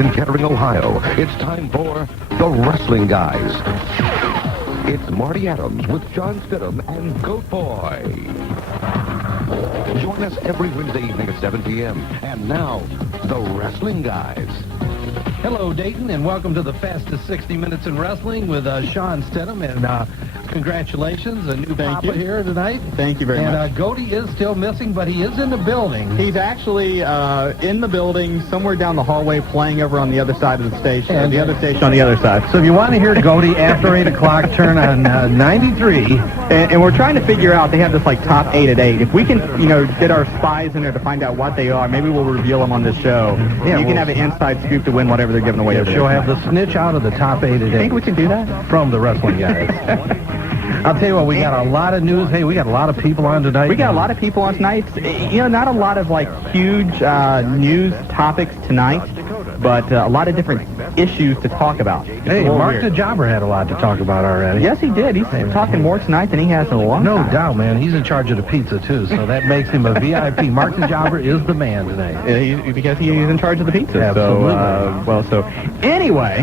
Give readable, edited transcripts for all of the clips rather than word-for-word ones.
in Kettering, Ohio. It's time for The Wrestling Guys. It's Marty Adams with Shawn and Goat Boy. Join us every Wednesday evening at 7 p.m. And now, The Wrestling Guys. Hello, Dayton, and welcome to the fastest 60 minutes in wrestling with Shawn Stidham. And congratulations, a new papa here tonight. Thank you very much. And Goaty is still missing, but he is in the building. He's actually in the building, somewhere down the hallway, playing over on the other side of the station. And the other station on the other side. So if you want to hear Goaty after 8 o'clock, turn on 93. And we're trying to figure out, they have this like top 8 at 8. If we can, get our spies in there to find out what they are, maybe we'll reveal them on this show. Yeah, you can have an inside scoop to win whatever they're giving away. Yeah, she'll have the snitch out of the top 8 at 8. You think we can do that? From the Wrestling Guys. I'll tell you what, we got a lot of news. Hey, we got a lot of people on tonight. We got a lot of people on tonight. Not a lot of, huge news topics tonight, but a lot of different issues to talk about. Hey, Mark the Jobber had a lot to talk about already. Yes, he did. He's talking more tonight than he has in a long time. No doubt, man. He's in charge of the pizza, too, so that makes him a VIP. Mark the Jobber is the man tonight. Because he's in charge of the pizza. Absolutely. Anyway,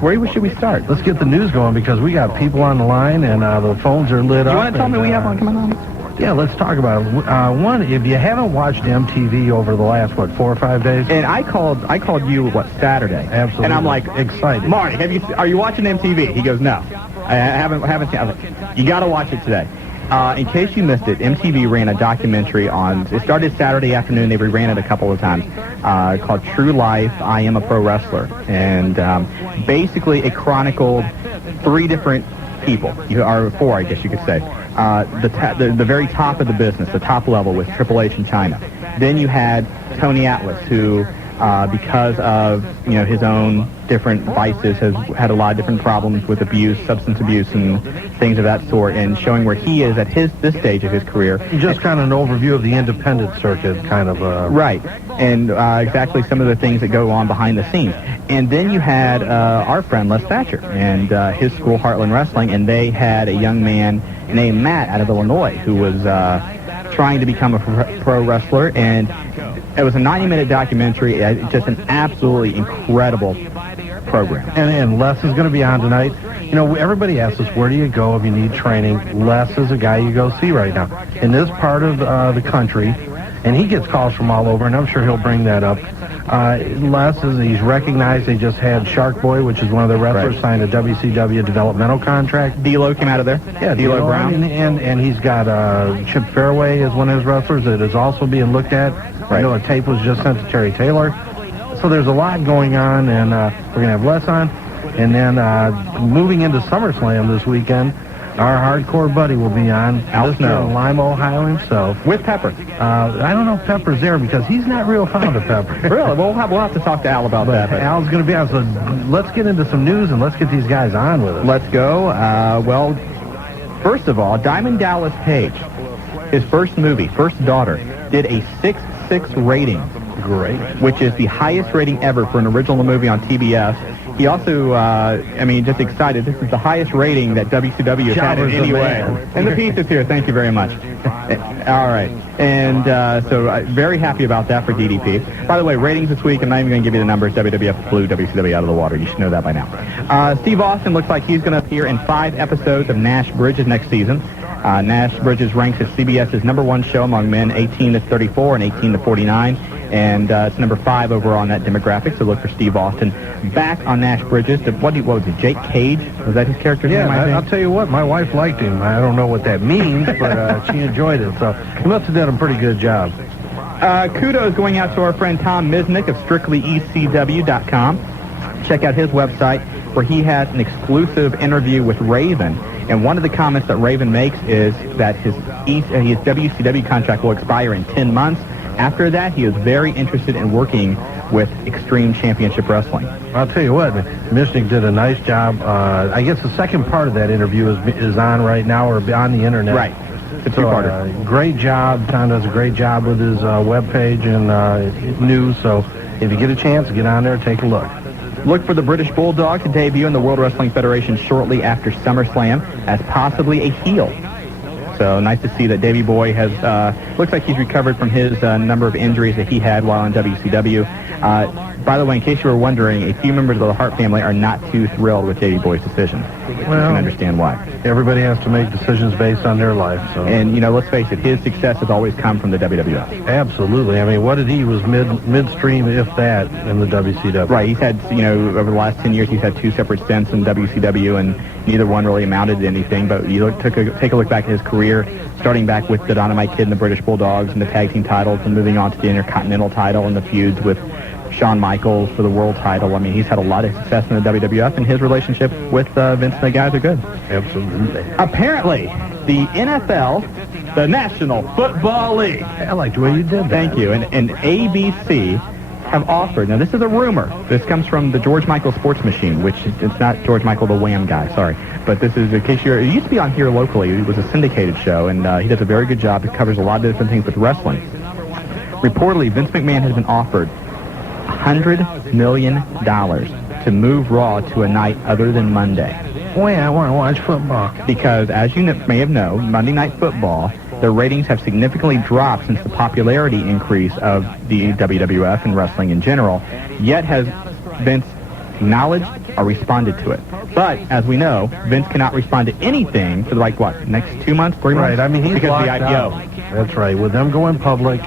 where should we start? Let's get the news going because we got people on the line and the phones are lit up. You want to tell me we have one coming on? Yeah, let's talk about it. One, if you haven't watched MTV over the last, 4 or 5 days? And I called you, Saturday? Absolutely. And I'm like, excited. Marty, are you watching MTV? He goes, no. I haven't seen it. I was like, you got to watch it today. In case you missed it, MTV ran a documentary it started Saturday afternoon. They ran it a couple of times, called True Life, I Am a Pro Wrestler. And basically it chronicled 3 different people, or 4, I guess you could say. The very top of the business, the top level with Triple H in China. Then you had Tony Atlas, who, because of his own different vices, has had a lot of different problems with abuse, substance abuse, and things of that sort, and showing where he is at this stage of his career. Just kind of an overview of the independent circuit, kind of. Right, and exactly some of the things that go on behind the scenes. And then you had our friend Les Thatcher and his school, Heartland Wrestling, and they had a young man named Matt out of Illinois who was trying to become a pro wrestler, and it was a 90-minute documentary, just an absolutely incredible program. And Les is going to be on tonight. Everybody asks us, where do you go if you need training? Les is a guy you go see right now. In this part of the country, and he gets calls from all over, and I'm sure he'll bring that up. Les he's recognized. They just had Shark Boy, which is one of the wrestlers, signed a WCW developmental contract. D'Lo came out of there. Yeah, D'Lo Brown. And he's got Chip Fairway as one of his wrestlers that is also being looked at. Right. A tape was just sent to Terry Taylor. So there's a lot going on, and we're going to have Les on. And then moving into SummerSlam this weekend, our hardcore buddy will be on. Al Snow. Lima, Ohio himself. With Pepper. I don't know if Pepper's there because he's not real fond of Pepper. Really? We'll have to talk to Al about that. But Al's going to be on. So let's get into some news and let's get these guys on with us. Let's go. First of all, Diamond Dallas Page, his first movie, First Daughter, did a 6.6 rating. Great. Which is the highest rating ever for an original movie on TBS. He also, just excited. This is the highest rating that WCW has had in any way. And the piece is here. Thank you very much. All right. And so very happy about that for DDP. By the way, ratings this week, I'm not even going to give you the numbers. WWF blew WCW out of the water. You should know that by now. Steve Austin looks like he's going to appear in 5 episodes of Nash Bridges next season. Nash Bridges ranks as CBS's #1 show among men 18 to 34 and 18 to 49. And it's number 5 over on that demographic, so look for Steve Austin back on Nash Bridges. What was it, Jake Cage? Was that his character's name? Yeah, I'll tell you what, my wife liked him. I don't know what that means, but she enjoyed it, so he must have done a pretty good job. Kudos going out to our friend Tom Misnick of StrictlyECW.com. Check out his website where he has an exclusive interview with Raven. And one of the comments that Raven makes is that his WCW contract will expire in 10 months. After that, he is very interested in working with Extreme Championship Wrestling. I'll tell you what, Misnick did a nice job. I guess the second part of that interview is on right now or on the internet. Right. It's a two-parter. Great job. Tom does a great job with his webpage and news. So if you get a chance, get on there, take a look. Look for the British Bulldog to debut in the World Wrestling Federation shortly after SummerSlam as possibly a heel. So So nice to see that Davey Boy has, looks like he's recovered from his number of injuries that he had while in WCW. By the way, in case you were wondering, a few members of the Hart family are not too thrilled with Davey Boy's decision. Well, you can understand why. Everybody has to make decisions based on their life. So. And, let's face it, his success has always come from the WWF. Absolutely. I mean, what did he was midstream, if that, in the WCW. Right. He's had, over the last 10 years, he's had 2 separate stints in WCW, and neither one really amounted to anything. But you take a look back at his career, starting back with the Dynamite Kid and the British Bulldogs and the tag team titles, and moving on to the Intercontinental title and the feuds with Shawn Michaels for the world title. I mean, he's had a lot of success in the WWF, and his relationship with Vince and the guys are good. Absolutely. Apparently, the NFL, the National Football League. I like the way you did that. Thank you. And ABC have offered, now this is a rumor. This comes from the George Michael Sports Machine, which it's not George Michael the Wham guy, sorry. But this is, in case it used to be on here locally. It was a syndicated show, and he does a very good job. It covers a lot of different things with wrestling. Reportedly, Vince McMahon has been offered $100 million to move Raw to a night other than Monday. Boy, I want to watch football. Because, as you may have known, Monday Night Football, their ratings have significantly dropped since the popularity increase of the WWF and wrestling in general, yet has Vince acknowledged or responded to it. But, as we know, Vince cannot respond to anything for, next 2 months, 3 months? Right, I mean, he's because locked of the IPO. out. That's right. With them going public,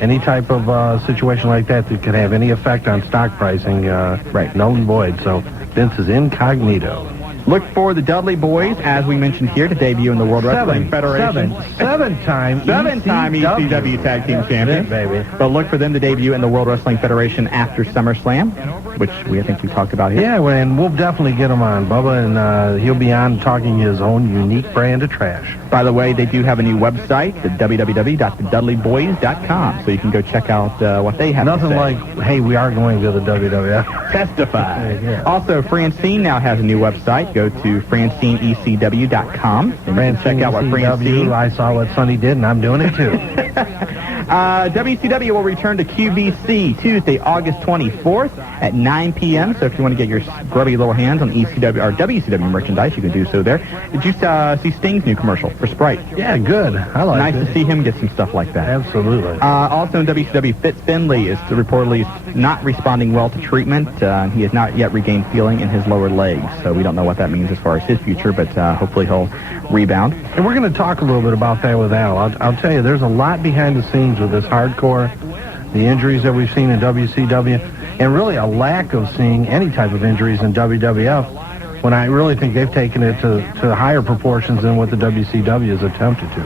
any type of situation like that could have any effect on stock pricing, right, null and void. So Vince is incognito. Look for the Dudley Boys, as we mentioned here, to debut in the World Wrestling Federation. Seven-time ECW Tag Team Champions. Baby. But look for them to debut in the World Wrestling Federation after SummerSlam, which I think we talked about here. Yeah, and we'll definitely get him on, Bubba, and he'll be on talking his own unique brand of trash. By the way, they do have a new website, the www.thedudleyboys.com, so you can go check out what they have Nothing to say. like, hey, we are going to the WWF. Testify. Yeah. Also, Francine now has a new website. Go to FrancineECW.com and you can check out what Francine... I saw what Sonny did, and I'm doing it too. WCW will return to QVC Tuesday, August 24th at 9 p.m. So if you want to get your grubby little hands on ECW or WCW merchandise, you can do so there. Did you see Sting's new commercial for Sprite? Yeah, good. I like it. Nice to see him get some stuff like that. Absolutely. Also in WCW, Fitz Finley is reportedly not responding well to treatment. He has not yet regained feeling in his lower legs, so we don't know what that means as far as his future, but hopefully he'll rebound. And we're going to talk a little bit about that with Al. I'll tell you, there's a lot behind the scenes with this hardcore, the injuries that we've seen in WCW, and really a lack of seeing any type of injuries in WWF, when I really think they've taken it to higher proportions than what the WCW has attempted to.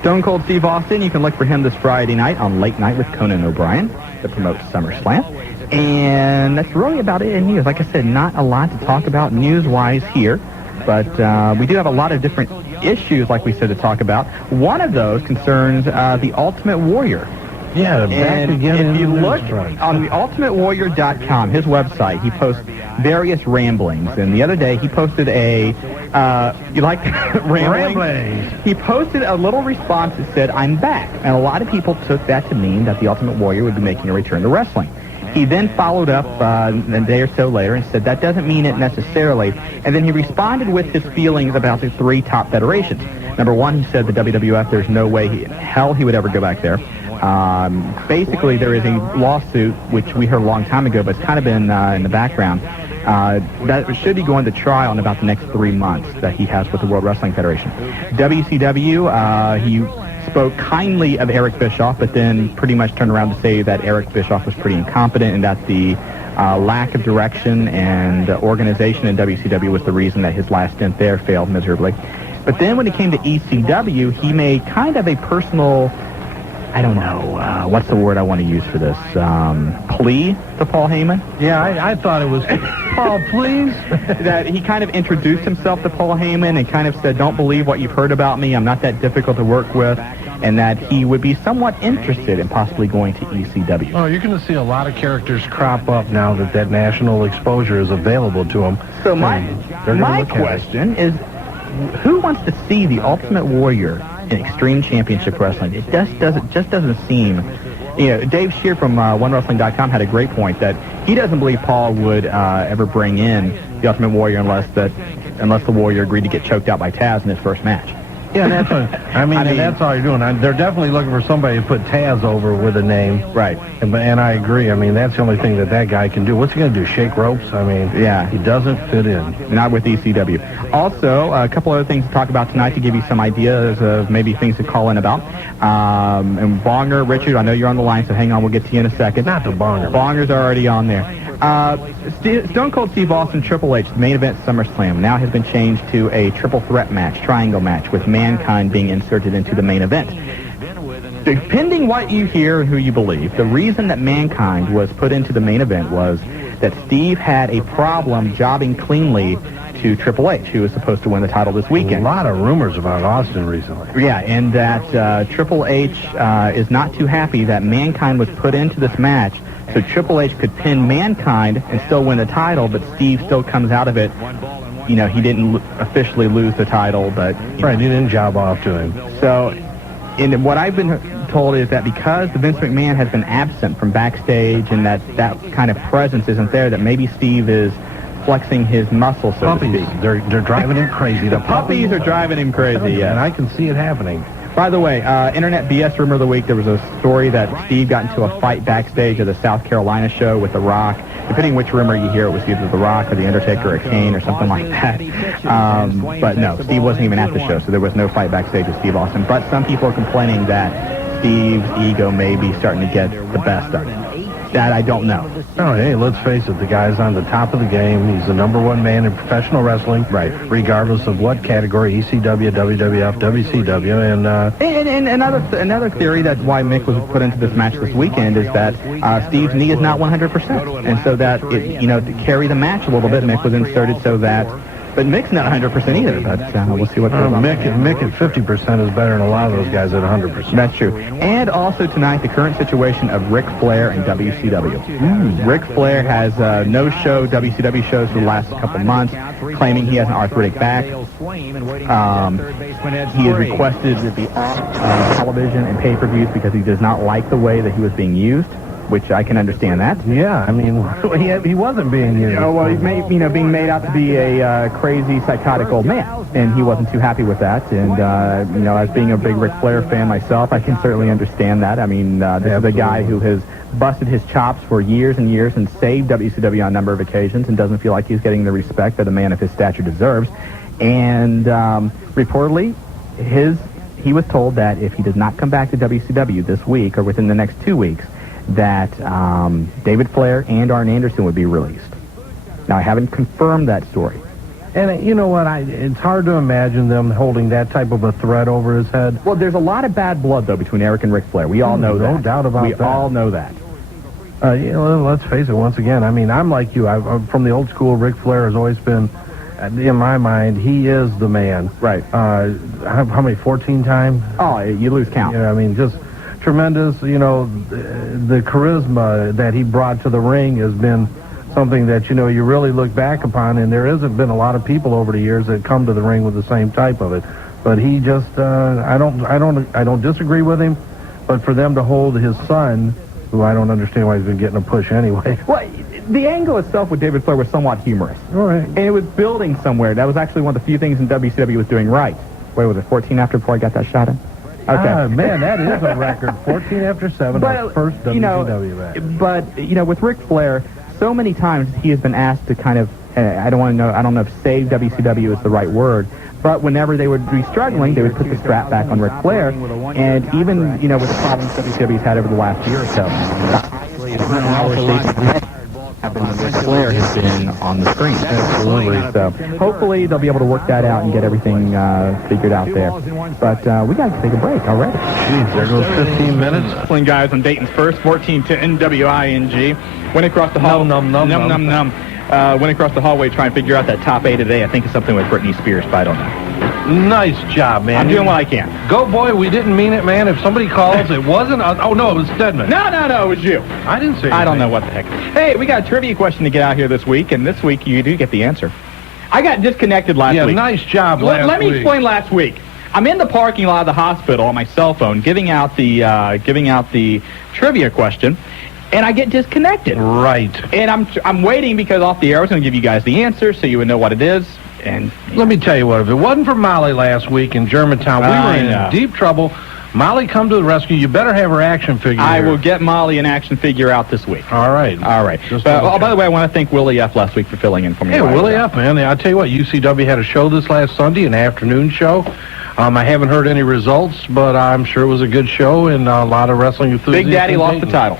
Stone Cold Steve Austin, you can look for him this Friday night on Late Night with Conan O'Brien that promotes SummerSlam. And that's really about it in news. Like I said, not a lot to talk about news-wise here, but we do have a lot of different issues, like we said, to talk about. One of those concerns the Ultimate Warrior. Yeah, back again. If you look on the ultimatewarrior.com, his website, he posts various ramblings. And the other day, he posted a, you like ramblings? He posted a little response that said, "I'm back." And a lot of people took that to mean that the Ultimate Warrior would be making a return to wrestling. He then followed up a day or so later and said that doesn't mean it necessarily. And then he responded with his feelings about the 3 top federations. Number one, he said the WWF, there's no way in hell he would ever go back there. Basically, there is a lawsuit, which we heard a long time ago, but it's kind of been in the background, that should be going to trial in about the next 3 months that he has with the World Wrestling Federation. WCW, he spoke kindly of Eric Bischoff, but then pretty much turned around to say that Eric Bischoff was pretty incompetent and that the lack of direction and organization in WCW was the reason that his last stint there failed miserably. But then when it came to ECW, he made kind of a personal, I don't know, what's the word I want to use for this, plea to Paul Heyman? Yeah, I thought it was, Paul, please. That he kind of introduced himself to Paul Heyman and kind of said, don't believe what you've heard about me, I'm not that difficult to work with, and that he would be somewhat interested in possibly going to ECW. Oh, you're going to see a lot of characters crop up now that national exposure is available to them. So my question is, who wants to see the Ultimate Warrior in Extreme Championship Wrestling? It just doesn't seem. You know, Dave Scheer from OneWrestling.com had a great point that he doesn't believe Paul would ever bring in the Ultimate Warrior unless the Warrior agreed to get choked out by Taz in his first match. Yeah, that's what, I mean, and that's all you're doing. They're definitely looking for somebody to put Taz over with a name. Right. And I agree. I mean, that's the only thing that guy can do. What's he going to do, shake ropes? I mean, yeah, he doesn't fit in. Not with ECW. Also, a couple other things to talk about tonight to give you some ideas of maybe things to call in about. And Bonger, Richard, I know you're on the line, so hang on, we'll get to you in a second. Not the Bonger. Bonger's already on there. Stone Cold Steve Austin, Triple H, the main event SummerSlam, now has been changed to a triple threat match, triangle match, with Mankind being inserted into the main event. Depending what you hear and who you believe, the reason that Mankind was put into the main event was that Steve had a problem jobbing cleanly to Triple H, who was supposed to win the title this weekend. A lot of rumors about Austin recently. Yeah, and that Triple H is not too happy that Mankind was put into this match so Triple H could pin Mankind and still win the title, but Steve still comes out of it. You know, he didn't officially lose the title, but... Right, he didn't job off to him. So, and what I've been told is that because the Vince McMahon has been absent from backstage and that kind of presence isn't there, that maybe Steve is flexing his muscle, so to speak. They're driving him crazy. The puppies are driving him crazy, yeah. And I can see it happening. By the way, Internet BS Rumor of the Week, there was a story that Steve got into a fight backstage at the South Carolina show with The Rock. Depending which rumor you hear, it was either The Rock or The Undertaker or Kane or something like that. But no, Steve wasn't even at the show, so there was no fight backstage with Steve Austin. But some people are complaining that Steve's ego may be starting to get the best of him. That I don't know. Oh, hey, let's face it, the guy's on the top of the game. He's the #1 man in professional wrestling, right? Regardless of what category, ECW, WWF, WCW, and another theory that why Mick was put into this match this weekend is that Steve's knee is not 100%, and so that to carry the match a little bit, Mick was inserted so that. But Mick's not 100% either, but we'll see what goes on. Mick at 50% is better than a lot of those guys at 100%. That's true. And also tonight, the current situation of Ric Flair and WCW. Ric Flair has no WCW shows for the last couple months, claiming he has an arthritic back. He has requested to be off television and pay-per-views because he does not like the way that he was being used, which I can understand that. Yeah, I mean, he wasn't being used. Well, he's being made out to be a crazy, psychotic old man, and he wasn't too happy with that. And as being a big Ric Flair fan myself, I can certainly understand that. I mean, this is a guy who has busted his chops for years and years and saved WCW on a number of occasions, and doesn't feel like he's getting the respect that a man of his stature deserves. And reportedly, he was told that if he does not come back to WCW this week or within the next 2 weeks, that David Flair and Arn Anderson would be released. Now, I haven't confirmed that story. And you know what? It's hard to imagine them holding that type of a threat over his head. Well, there's a lot of bad blood, though, between Eric and Ric Flair. We all know that. No doubt about that. We all know that. Let's face it, once again, I mean, I'm like you. I'm from the old school. Ric Flair has always been, in my mind, he is the man. Right. How many, 14 times? Oh, you lose count. I mean, just... tremendous, the charisma that he brought to the ring has been something that, you really look back upon, and there hasn't been a lot of people over the years that come to the ring with the same type of it. But he just, I don't disagree with him, but for them to hold his son, who I don't understand why he's been getting a push anyway. Well, the angle itself with David Flair was somewhat humorous. All right. And it was building somewhere. That was actually one of the few things in WCW was doing right. Wait, was it 14 after before I got that shot in? Okay. Man, that is a record. 14 after 7, the first WCW match. But, with Ric Flair, so many times he has been asked to kind of, I don't know if save WCW is the right word, but whenever they would be struggling, they would put the strap back on Ric Flair. And even, with the problems WCW's had over the last year or so, Ric Flair has been on the screen. Absolutely. So hopefully they'll be able to work that out and get everything figured out there. But we got to take a break already. Jeez, there goes 15 minutes. Wrestling guys on Dayton's first 14 to NWING. Went across the hall. Went across the hallway trying to figure out that top 8 today. I think it's something with Britney Spears, but I don't know. Nice job, man. I'm doing what I can. Go, boy. We didn't mean it, man. If somebody calls, it wasn't. Oh, no, it was Stedman. No, it was you. I didn't say anything. I don't know what the heck. Hey, we got a trivia question to get out here this week, and this week you do get the answer. I got disconnected last week. Yeah, nice job last week. Let me explain last week. I'm in the parking lot of the hospital on my cell phone giving out the trivia question, and I get disconnected. Right. And I'm waiting because off the air I was going to give you guys the answer so you would know what it is. And let me tell you what, if it wasn't for Molly last week in Germantown, we were in deep trouble. Molly, come to the rescue. You better have her action figure. I will get Molly an action figure out this week. All right. By the way, I want to thank Willie F. last week for filling in for me. Yeah, Willie F., man. I'll tell you what, UCW had a show this last Sunday, an afternoon show. I haven't heard any results, but I'm sure it was a good show and a lot of wrestling enthusiasts. Big Daddy lost the title.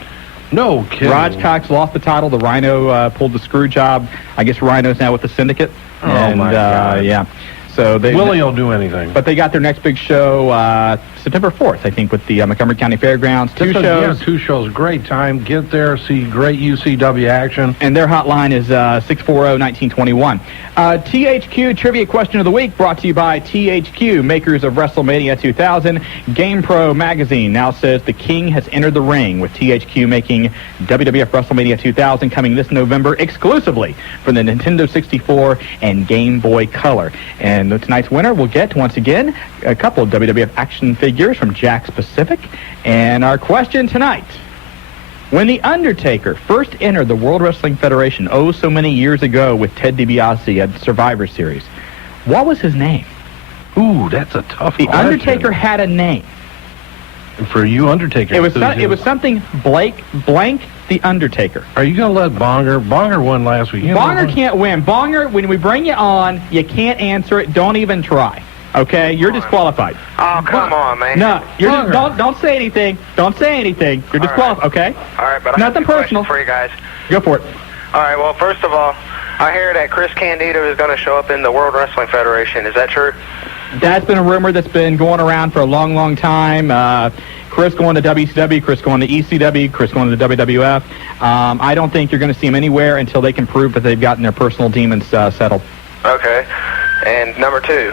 No kidding. Raj Cox lost the title. The Rhino pulled the screw job. I guess Rhino's now with the Syndicate. Oh, my God. Yeah. So Willie will do anything. But they got their next big show September 4th, I think, with the Montgomery County Fairgrounds. Two shows. Yeah, 2 shows. Great time. Get there, see great UCW action. And their hotline is 640-1921. THQ Trivia Question of the Week brought to you by THQ, makers of WrestleMania 2000. GamePro magazine now says the King has entered the ring, with THQ making WWF WrestleMania 2000 coming this November exclusively for the Nintendo 64 and Game Boy Color. And tonight's winner will get, once again, a couple of WWF action figures from Jack's Pacific. And our question tonight: when The Undertaker first entered the World Wrestling Federation so many years ago with Ted DiBiase at Survivor Series, what was his name? Ooh, that's a tough question. The Undertaker had a name. For you, Undertaker. It was something blank The Undertaker. Are you going to let Bonger? Bonger won last week. Bonger can't win. Bonger, when we bring you on, you can't answer it. Don't even try. Okay? You're disqualified. Oh, come on, man. No, don't say anything. Don't say anything. You're disqualified, okay? All right, but I Nothing have a personal. question for you guys. Go for it. All right, well, first of all, I hear that Chris Candido is going to show up in the World Wrestling Federation. Is that true? That's been a rumor that's been going around for a long, long time. Chris going to WCW, Chris going to ECW, Chris going to the WWF. I don't think you're going to see him anywhere until they can prove that they've gotten their personal demons settled. Okay. And number 2,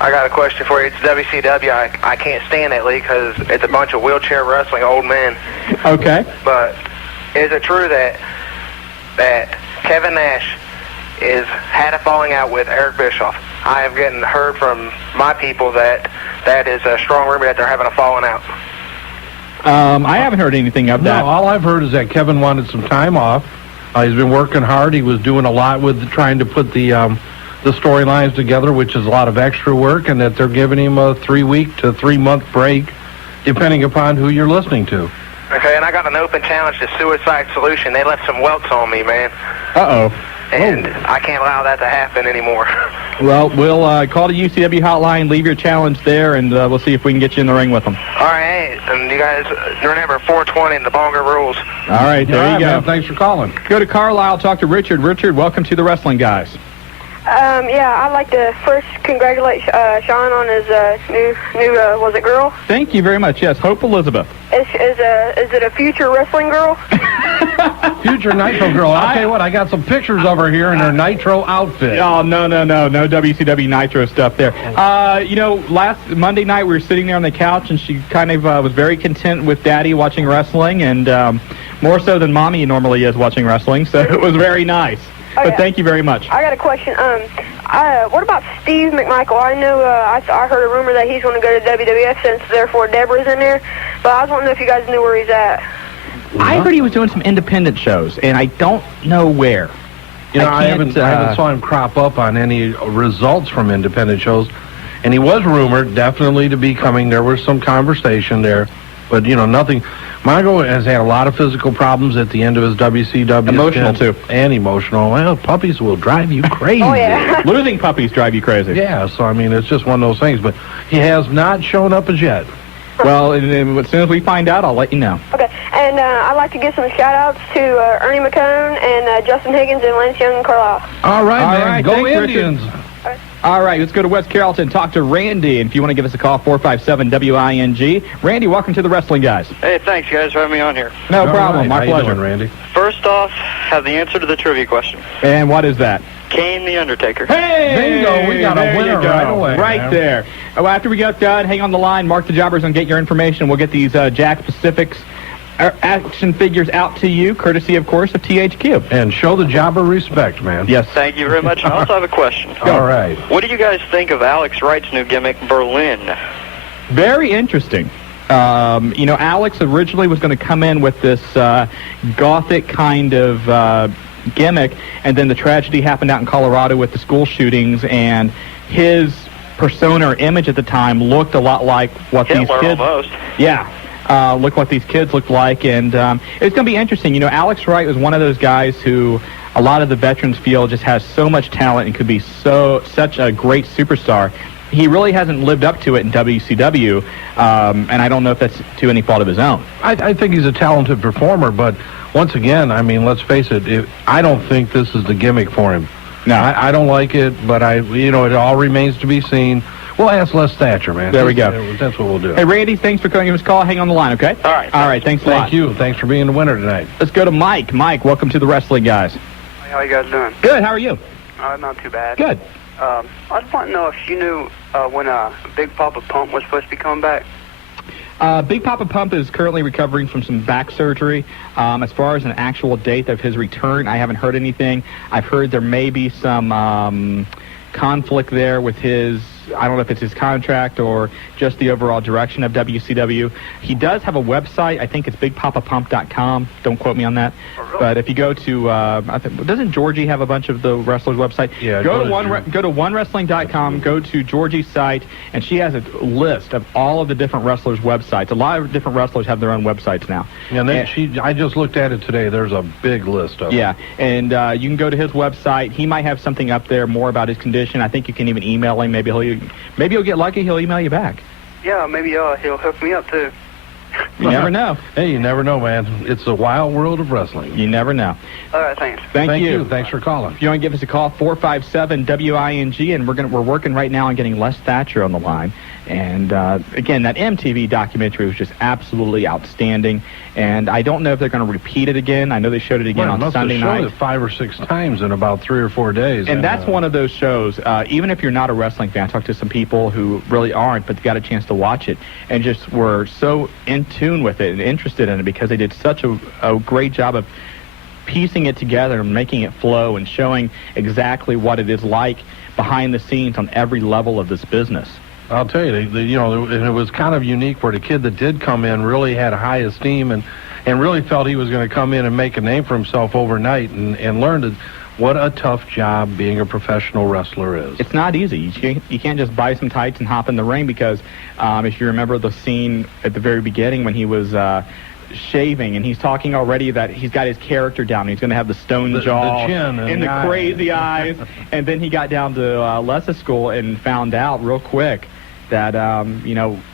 I got a question for you. It's WCW. I can't stand that league because it's a bunch of wheelchair wrestling old men. Okay. But is it true that Kevin Nash had a falling out with Eric Bischoff? I have heard from my people that is a strong rumor that they're having a falling out. I haven't heard anything of that. No, all I've heard is that Kevin wanted some time off. He's been working hard. He was doing a lot with trying to put the storylines together, which is a lot of extra work, and that they're giving him a 3-week to 3-month break, depending upon who you're listening to. Okay, and I got an open challenge to Suicide Solution. They left some welts on me, man. Uh-oh. And I can't allow that to happen anymore. Well, we'll call the UCW hotline, leave your challenge there, and we'll see if we can get you in the ring with them. All right, and you guys remember 420 and the Bonger rules. All right, there you go. Man, thanks for calling. Go to Carlisle, talk to Richard. Richard, welcome to the Wrestling Guys. Yeah, I'd like to first congratulate Shawn on his new was it girl? Thank you very much. Yes, Hope Elizabeth. Is it a future wrestling girl? Future Nitro girl. I'll tell you what, I got some pictures of her here in her Nitro outfit. Oh, no WCW Nitro stuff there. Last Monday night we were sitting there on the couch, and she kind of was very content with Daddy watching wrestling, and more so than Mommy normally is watching wrestling, so it was very nice. Oh, but thank you very much. I got a question. What about Steve McMichael? I know I heard a rumor that he's going to go to WWF since therefore Deborah's in there, but I was wondering if you guys knew where he's at. I heard he was doing some independent shows, and I don't know where. I haven't saw him crop up on any results from independent shows, and he was rumored definitely to be coming. There was some conversation there, but nothing. Mongo has had a lot of physical problems at the end of his WCW. Emotional, too. And emotional. Well, puppies will drive you crazy. Oh, yeah. Losing puppies drive you crazy. Yeah, so, it's just one of those things. But he has not shown up as yet. Well, as soon as we find out, I'll let you know. Okay, and I'd like to give some shout-outs to Ernie McCone and Justin Higgins and Lance Young and Carlisle. All right, man. Right, go thanks, Indians. All right, let's go to West Carrollton and talk to Randy. And if you want to give us a call, 457-WING. Randy, welcome to the Wrestling Guys. Hey, thanks, guys, for having me on here. No problem. Right. My How pleasure. You doing, Randy? First off, have the answer to the trivia question. And what is that? Kane the Undertaker. Hey! Bingo, we got a there winner you go. right away, Right man. there. Well, after we get done, hang on the line. Mark the Jobbers and get your information. We'll get these Jack Pacifics action figures out to you, courtesy, of course, of THQ. And show the jobber respect, man. Yes. Thank you very much. I also have a question. All right. What do you guys think of Alex Wright's new gimmick, Berlin? Very interesting. Alex originally was going to come in with this gothic kind of gimmick, and then the tragedy happened out in Colorado with the school shootings, and his persona or image at the time looked a lot like what Hitler these kids... almost. Yeah. Look what these kids looked like, and it's going to be interesting. Alex Wright was one of those guys who a lot of the veterans feel just has so much talent and could be such a great superstar. He really hasn't lived up to it in WCW, and I don't know if that's to any fault of his own. I think he's a talented performer, but once again, I mean, let's face it, I don't think this is the gimmick for him. No. I don't like it, but it all remains to be seen. We'll ask Les Thatcher, man. There we go. That's what we'll do. Hey, Randy, thanks for coming us a call. Hang on the line, okay? All right. All right, thanks a lot. Thank you. Thanks for being the winner tonight. Let's go to Mike. Mike, welcome to the Wrestling Guys. How you guys doing? Good, how are you? Not too bad. Good. I just want to know if you knew when Big Papa Pump was supposed to be coming back. Big Papa Pump is currently recovering from some back surgery. As far as an actual date of his return, I haven't heard anything. I've heard there may be some conflict there with his, I don't know if it's his contract or just the overall direction of WCW. He does have a website. I think it's bigpapapump.com. Don't quote me on that. But if you go to, doesn't Georgie have a bunch of the wrestlers' website? Yeah. Go to onewrestling.com, go to Georgie's site, and she has a list of all of the different wrestlers' websites. A lot of different wrestlers have their own websites now. Yeah, I just looked at it today. There's a big list of them. Yeah, and you can go to his website. He might have something up there more about his condition. I think you can even email him. Maybe you'll get lucky. He'll email you back. Yeah, maybe he'll hook me up too. You never know. Hey, you never know, man. It's the wild world of wrestling. You never know. All right, thanks. Thank you. Thanks for calling. If you want to give us a call, 457-WING, and we're working right now on getting Les Thatcher on the line. And again, that MTV documentary was just absolutely outstanding. And I don't know if they're going to repeat it again. I know they showed it again on Sunday night. They showed it 5 or 6 times in about 3 or 4 days. And that's one of those shows, even if you're not a wrestling fan, I talked to some people who really aren't, but got a chance to watch it and just were so in tune with it and interested in it because they did such a great job of piecing it together and making it flow and showing exactly what it is like behind the scenes on every level of this business. I'll tell you, and it was kind of unique where the kid that did come in really had high esteem and really felt he was going to come in and make a name for himself overnight and learned what a tough job being a professional wrestler is. It's not easy. You can't just buy some tights and hop in the ring because if you remember the scene at the very beginning when he was shaving and he's talking already that he's got his character down. He's going to have the stone jaw the chin and the crazy eyes. And then he got down to Les's school and found out real quick that,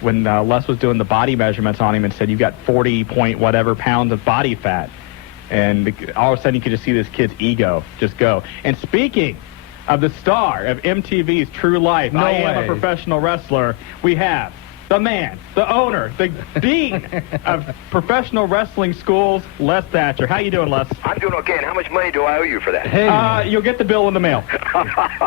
when Les was doing the body measurements on him and said, you've got 40-point-whatever pounds of body fat. And all of a sudden you could just see this kid's ego just go. And speaking of the star of MTV's True Life, I am a professional wrestler, we have the man, the owner, the dean of professional wrestling schools, Les Thatcher. How you doing, Les? I'm doing okay. And how much money do I owe you for that? Hey, you'll get the bill in the mail.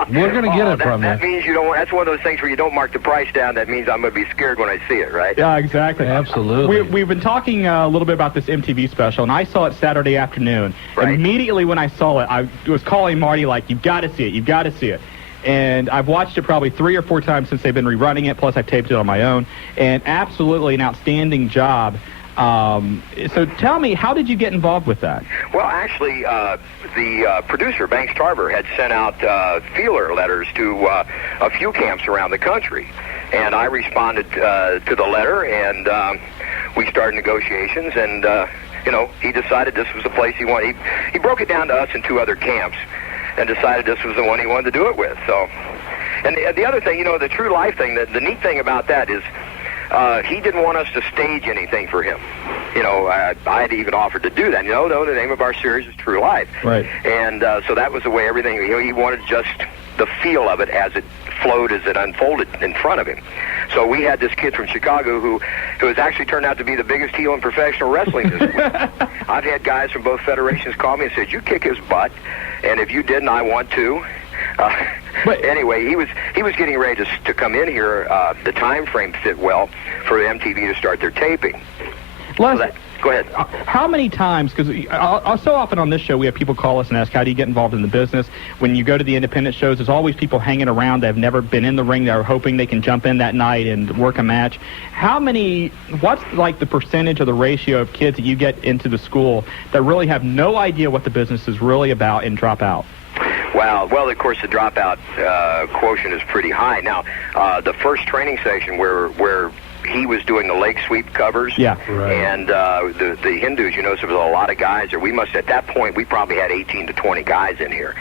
We're going to get it from you. That means you don't. That's one of those things where you don't mark the price down. That means I'm going to be scared when I see it, right? Yeah, exactly. Absolutely. We've been talking a little bit about this MTV special, and I saw it Saturday afternoon. Right. Immediately when I saw it, I was calling Marty like, you've got to see it, you've got to see it. And I've watched it probably 3 or 4 times since they've been rerunning it, plus I've taped it on my own. And absolutely an outstanding job. So tell me, how did you get involved with that? Well, actually, the producer, Banks Tarver, had sent out feeler letters to a few camps around the country. And I responded to the letter, and we started negotiations. And, he decided this was the place he wanted. He broke it down to us and 2 other camps, and decided this was the one he wanted to do it with. So, and the other thing, the True Life thing, the neat thing about that is he didn't want us to stage anything for him. I had even offered to do that. No, the name of our series is True Life. Right. And so that was the way everything, he wanted just the feel of it as it flowed, as it unfolded in front of him. So we had this kid from Chicago who has actually turned out to be the biggest heel in professional wrestling this week. I've had guys from both federations call me and said, you kick his butt, and if you didn't, I want to. But anyway, he was getting ready to come in here. The time frame fit well for MTV to start their taping. Les, Go ahead. How many times, because so often on this show we have people call us and ask, how do you get involved in the business? When you go to the independent shows, there's always people hanging around that have never been in the ring that are hoping they can jump in that night and work a match. What's like the percentage or the ratio of kids that you get into the school that really have no idea what the business is really about and drop out? Well, of course, the dropout quotient is pretty high. Now, the first training session where he was doing the leg sweep covers, and the Hindus, you know, so there was a lot of guys there. At that point, we probably had 18 to 20 guys in here.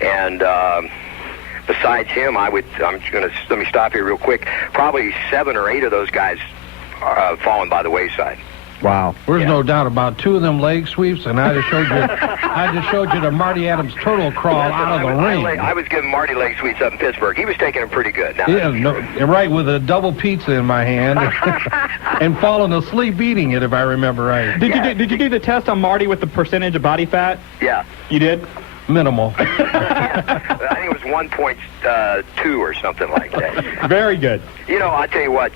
And besides him, let me stop here real quick, probably 7 or 8 of those guys are fallen by the wayside. Wow. There's no doubt about 2 of them leg sweeps, and I just showed you the Marty Adams turtle crawl out of the ring. I was giving Marty leg sweeps up in Pittsburgh. He was taking them pretty good. Right, with a double pizza in my hand and falling asleep eating it, if I remember right. Did you do the test on Marty with the percentage of body fat? Yeah. You did? Minimal. I think it was 1.2 or something like that. Very good. You know, I tell you what,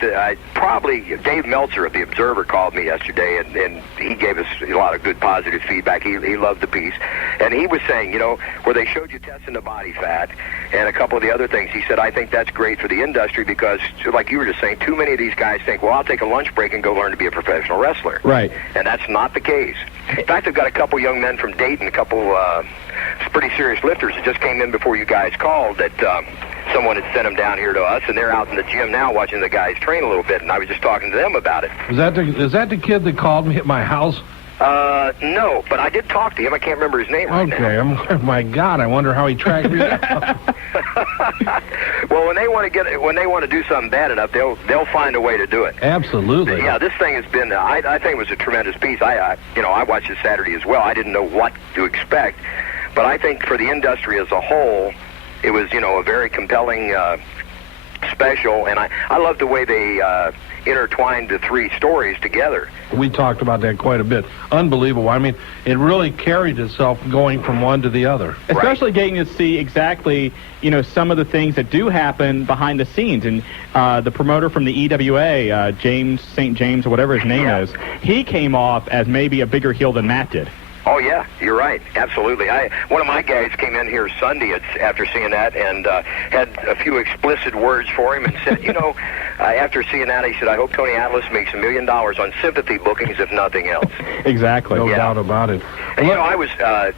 probably Dave Meltzer of The Observer called me yesterday, and he gave us a lot of good positive feedback. He loved the piece. And he was saying, you know, where they showed you testing the body fat and a couple of the other things, he said, I think that's great for the industry because, like you were just saying, too many of these guys think, well, I'll take a lunch break and go learn to be a professional wrestler. Right. And that's not the case. In fact, I've got a couple young men from Dayton, a couple pretty serious lifters that just came in before you guys called that someone had sent them down here to us, and they're out in the gym now watching the guys train a little bit, and I was just talking to them about it. Is that the kid that called me at my house? No, but I did talk to him. I can't remember his name right now. Okay, my God, I wonder how he tracked me down. Well, when they want to do something bad enough, they'll find a way to do it. Absolutely. Yeah, this thing has been. I think it was a tremendous piece. I watched it Saturday as well. I didn't know what to expect, but I think for the industry as a whole, it was a very compelling special, and I love the way they intertwined the 3 stories together. We talked about that quite a bit. Unbelievable. I mean, it really carried itself going from one to the other. Especially getting to see exactly, some of the things that do happen behind the scenes. And the promoter from the EWA, James St. James, or whatever his name is, he came off as maybe a bigger heel than Matt did. Oh, yeah, you're right. Absolutely. One of my guys came in here Sunday after seeing that and had a few explicit words for him and said, after seeing that, he said, I hope Tony Atlas makes $1 million on sympathy bookings, if nothing else. Exactly. No doubt about it. And,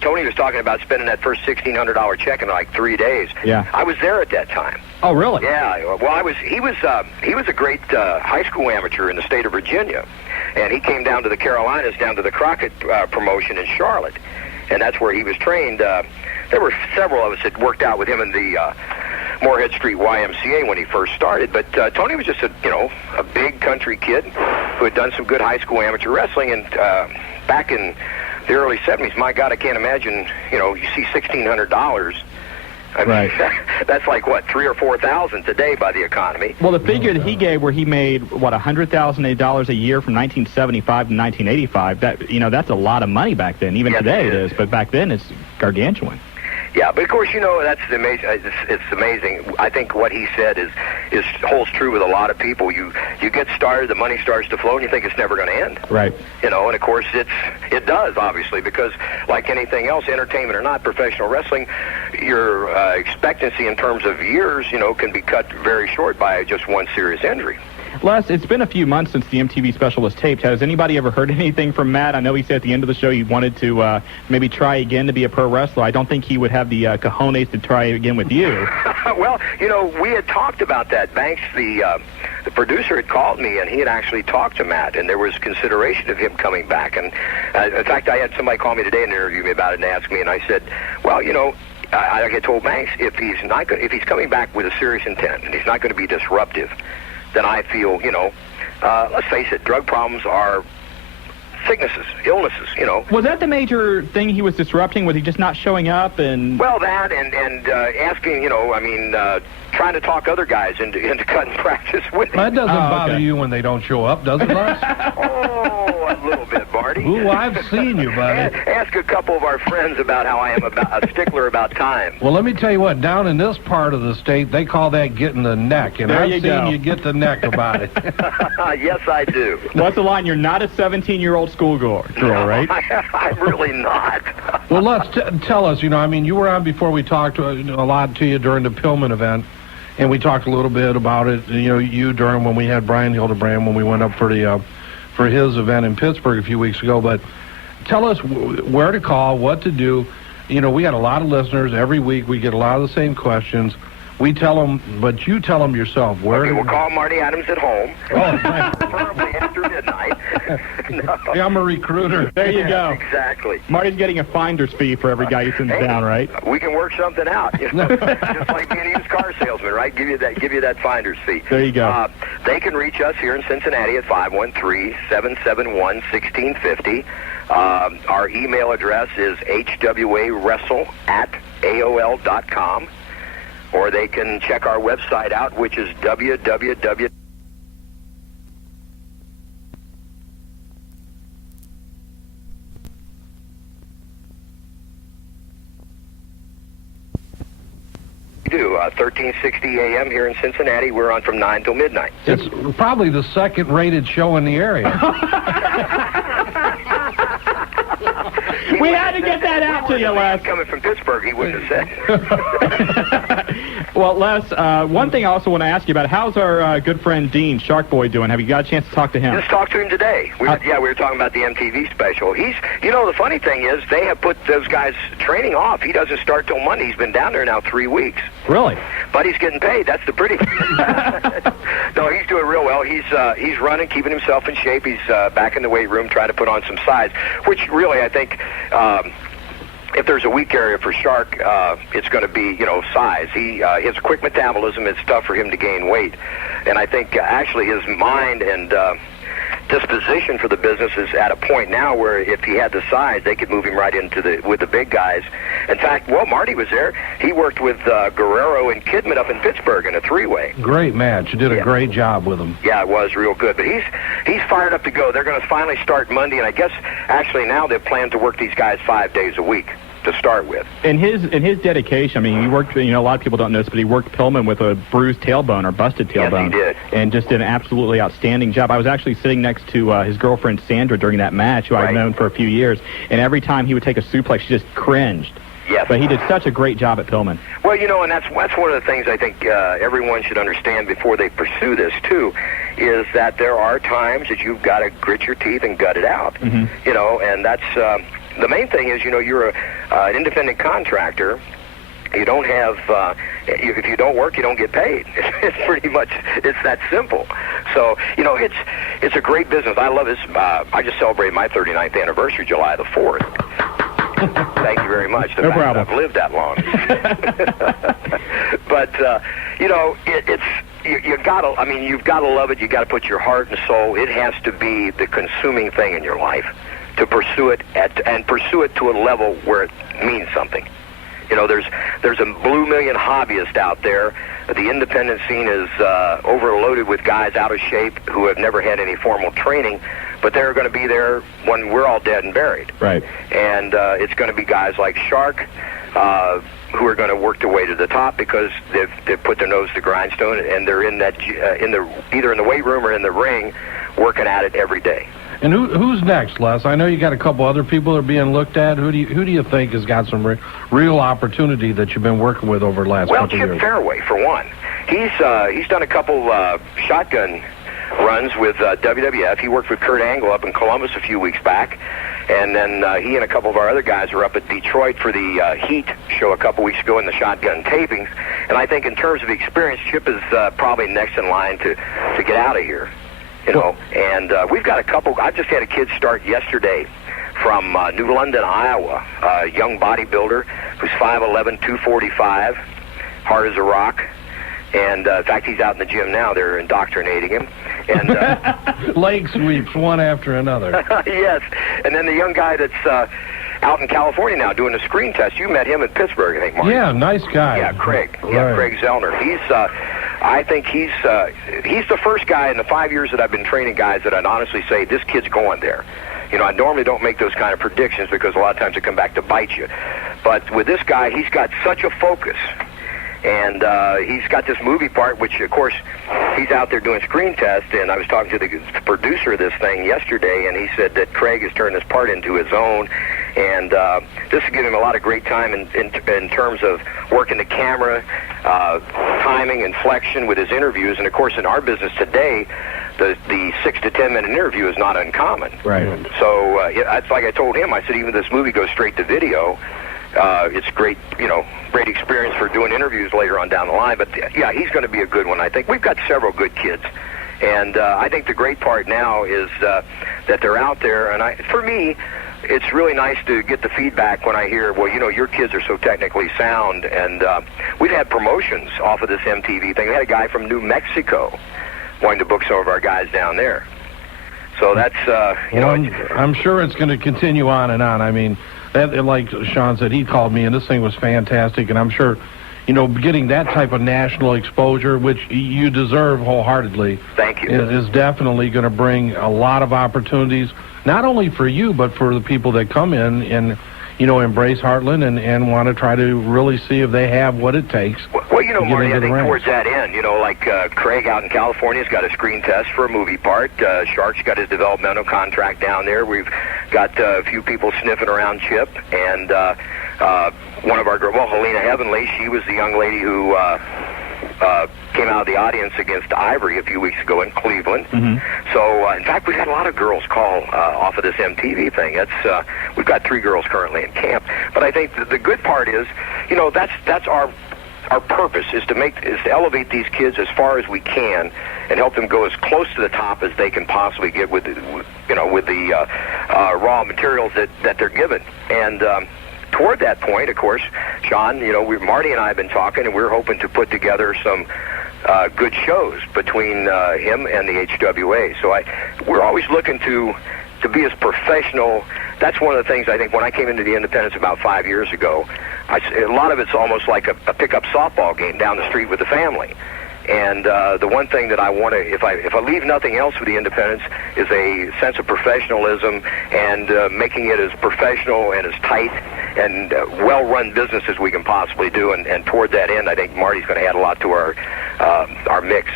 Tony was talking about spending that first $1,600 check in like 3 days. Yeah. I was there at that time. Oh, really? Yeah. Well, he was a great high school amateur in the state of Virginia. And he came down to the Carolinas, down to the Crockett promotion in Charlotte. And that's where he was trained. There were several of us that worked out with him in the Moorhead Street YMCA when he first started. But Tony was just a big country kid who had done some good high school amateur wrestling. And back in the early 70s, my God, I can't imagine, you see $1,600. I mean, that's like, what, 3,000 or 4,000 today by the economy. Well, the figure that he gave where he made, $100,000 a year from 1975 to 1985, that's a lot of money back then. Even today it is, but back then it's gargantuan. Yeah, but of course, that's amazing. It's amazing. I think what he said holds true with a lot of people. You get started, the money starts to flow, and you think it's never going to end. Right. And of course it does, obviously, because like anything else, entertainment or not, professional wrestling, your expectancy in terms of years, can be cut very short by just one serious injury. Les, it's been a few months since the MTV special was taped. Has anybody ever heard anything from Matt? I know he said at the end of the show he wanted to maybe try again to be a pro wrestler. I don't think he would have the cojones to try again with you. Well, we had talked about that. Banks, the producer, had called me, and he had actually talked to Matt, and there was consideration of him coming back. And in fact, I had somebody call me today and interview me about it and ask me, and I said, well, I had told Banks if he's coming back with a serious intent and he's not going to be disruptive, then I feel, let's face it, drug problems are sicknesses, illnesses, Was that the major thing he was disrupting? Was he just not showing up? Well, that and asking, trying to talk other guys into cutting practice with him. That doesn't bother you when they don't show up, does it, Les? Oh, little bit, Marty. Ooh, I've seen you, buddy. Ask a couple of our friends about how I am a stickler about time. Well, let me tell you what, down in this part of the state, they call that getting the neck, and I've seen you get the neck about it. Yes, I do. What's the line? You're not a 17-year-old schoolgirl, right? I'm really not. Well, let's tell us, you were on before. We talked a lot to you during the Pillman event, and we talked a little bit about it, you during when we had Brian Hildebrand when we went up for his event in Pittsburgh a few weeks ago. But tell us where to call, what to do. We got a lot of listeners. Every week we get a lot of the same questions. We tell them, but you tell them yourself. Okay, we'll call Marty Adams at home. Oh, preferably after midnight. No. Hey, I'm a recruiter. There you go. Exactly. Marty's getting a finder's fee for every guy he sends down, right? We can work something out. Just like being a used car salesman, right? Give you that finder's fee. There you go. They can reach us here in Cincinnati at 513-771-1650. Our email address is hwawrestle@aol.com. Or they can check our website out, which is www. We do 1360 a.m. here in Cincinnati. We're on from 9 till midnight. It's probably the second-rated show in the area. We had to get that out to you, Les. Coming from Pittsburgh, he wouldn't have said. Well, Les, one thing I also want to ask you about, how's our good friend Dean, Shark Boy, doing? Have you got a chance to talk to him? Just talked to him today. We were talking about the MTV special. The funny thing is, they have put those guys training off. He doesn't start till Monday. He's been down there now 3 weeks. Really? But he's getting paid. That's the pretty thing. No, he's doing real well. He's running, keeping himself in shape. He's back in the weight room trying to put on some size, which really, I think, if there's a weak area for Shark, it's going to be, size. He has a quick metabolism. It's tough for him to gain weight. And I think actually his mind and disposition for the business is at a point now where if he had the size, they could move him right with the big guys. In fact, Marty was there. He worked with Guerrero and Kidman up in Pittsburgh in a three-way. Great match. You did a great job with him. Yeah, it was real good. But he's fired up to go. They're going to finally start Monday, and I guess actually now they plan to work these guys 5 days a week to start with. In his dedication, he worked, a lot of people don't know this, but he worked Pillman with a bruised tailbone or busted tailbone. Yes, he did. And just did an absolutely outstanding job. I was actually sitting next to his girlfriend Sandra during that match, who I've known for a few years, and every time he would take a suplex, she just cringed. Yes. But he did such a great job at Pillman. Well, and that's one of the things I think everyone should understand before they pursue this, too, is that there are times that you've got to grit your teeth and gut it out. Mm-hmm. And that's... the main thing is, you're an independent contractor. You don't have, if you don't work, you don't get paid. It's pretty much, it's that simple. So, it's a great business. I love this. I just celebrated my 39th anniversary, July the 4th. Thank you very much. No problem. I've lived that long. But, you've got to love it. You've got to put your heart and soul. It has to be the consuming thing in your life to pursue it pursue it to a level where it means something. There's a blue million hobbyist out there. The independent scene is overloaded with guys out of shape who have never had any formal training, but they're going to be there when we're all dead and buried. Right. And it's going to be guys like Shark who are going to work their way to the top because they've put their nose to the grindstone and they're in that either in the weight room or in the ring working at it every day. And who's next, Les? I know you got a couple other people that are being looked at. Who do you think has got some real opportunity that you've been working with over the last couple years? Well, Chip Fairway, for one. He's done a couple shotgun runs with WWF. He worked with Kurt Angle up in Columbus a few weeks back. And then he and a couple of our other guys are up at Detroit for the Heat show a couple weeks ago in the shotgun tapings. And I think in terms of experience, Chip is probably next in line to get out of here. And we've got a couple. I just had a kid start yesterday from New London, Iowa, a young bodybuilder who's 5'11", 245, hard as a rock. And, in fact, he's out in the gym now. They're indoctrinating him. And leg sweeps one after another. Yes. And then the young guy that's out in California now doing a screen test. You met him in Pittsburgh, I think, Mark. Yeah, nice guy. Yeah, Craig. Right. Yeah, Craig Zellner. I think he's the first guy in the 5 years that I've been training guys that I'd honestly say this kid's going there. I normally don't make those kind of predictions because a lot of times they come back to bite you. But with this guy, he's got such a focus. And he's got this movie part, which, of course, he's out there doing screen tests, and I was talking to the producer of this thing yesterday, and he said that Craig has turned this part into his own, and this will give him a lot of great time in terms of working the camera, timing, inflection with his interviews, and, of course, in our business today, the 6 to 10 minute interview is not uncommon. Right. So it's like I told him, I said, even this movie goes straight to video. It's great, great experience for doing interviews later on down the line. But, yeah, he's going to be a good one, I think. We've got several good kids. And I think the great part now is that they're out there. And for me, it's really nice to get the feedback when I hear, well, your kids are so technically sound. And we've had promotions off of this MTV thing. We had a guy from New Mexico wanting to book some of our guys down there. So that's, I'm sure it's going to continue on and on. I mean, like Shawn said, he called me, and this thing was fantastic, and I'm sure, getting that type of national exposure, which you deserve wholeheartedly, thank you, is definitely going to bring a lot of opportunities, not only for you, but for the people that come in and, embrace Heartland and want to try to really see if they have what it takes. Well, Marty, I think towards that end, like Craig out in California's got a screen test for a movie part. Shark's got his developmental contract down there. We've got a few people sniffing around Chip, and one of our girls, Helena Heavenly, she was the young lady who came out of the audience against Ivory a few weeks ago in Cleveland. Mm-hmm. So, in fact, we've had a lot of girls call off of this MTV thing. We've got 3 girls currently in camp. But I think the good part is, that's our purpose is to elevate these kids as far as we can and help them go as close to the top as they can possibly get with the raw materials that they're given. And toward that point, of course, Shawn, Marty and I have been talking, and we're hoping to put together some good shows between him and the HWA. So we're always looking to be as professional. That's one of the things I think when I came into the Independents about 5 years ago, a lot of it's almost like a pickup softball game down the street with the family. And the one thing that I want to, if I leave nothing else with the Independents, is a sense of professionalism and making it as professional and as tight and well-run business as we can possibly do. And toward that end, I think Marty's going to add a lot to our mix.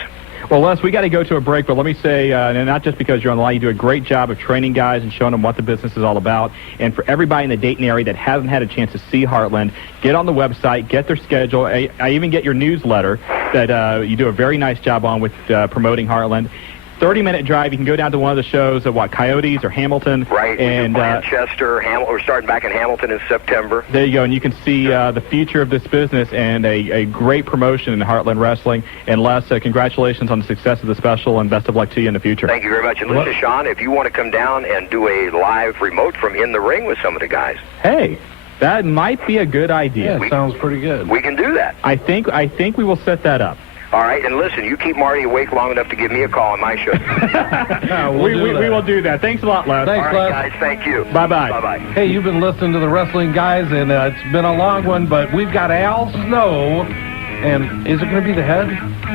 Well, Les, we got to go to a break, but let me say, and not just because you're on the line, you do a great job of training guys and showing them what the business is all about. And for everybody in the Dayton area that hasn't had a chance to see Heartland, get on the website, get their schedule. I even get your newsletter that you do a very nice job on with promoting Heartland. 30-minute drive, you can go down to one of the shows of Coyotes or Hamilton. Right, and Manchester. We're starting back in Hamilton in September. There you go, and you can see the future of this business and a great promotion in Heartland Wrestling. And Les, congratulations on the success of the special, and best of luck to you in the future. Thank you very much. And listen, Shawn, if you want to come down and do a live remote from in the ring with some of the guys. Hey, that might be a good idea. Yeah, sounds pretty good. We can do that. I think we will set that up. All right, and listen, you keep Marty awake long enough to give me a call on my show. We will do that. Thanks a lot, Les. Thanks, all right, Les. guys, thank you. Bye-bye. Bye-bye. Hey, you've been listening to the Wrestling Guys, and it's been a long one, but we've got Al Snow, and is it going to be the head?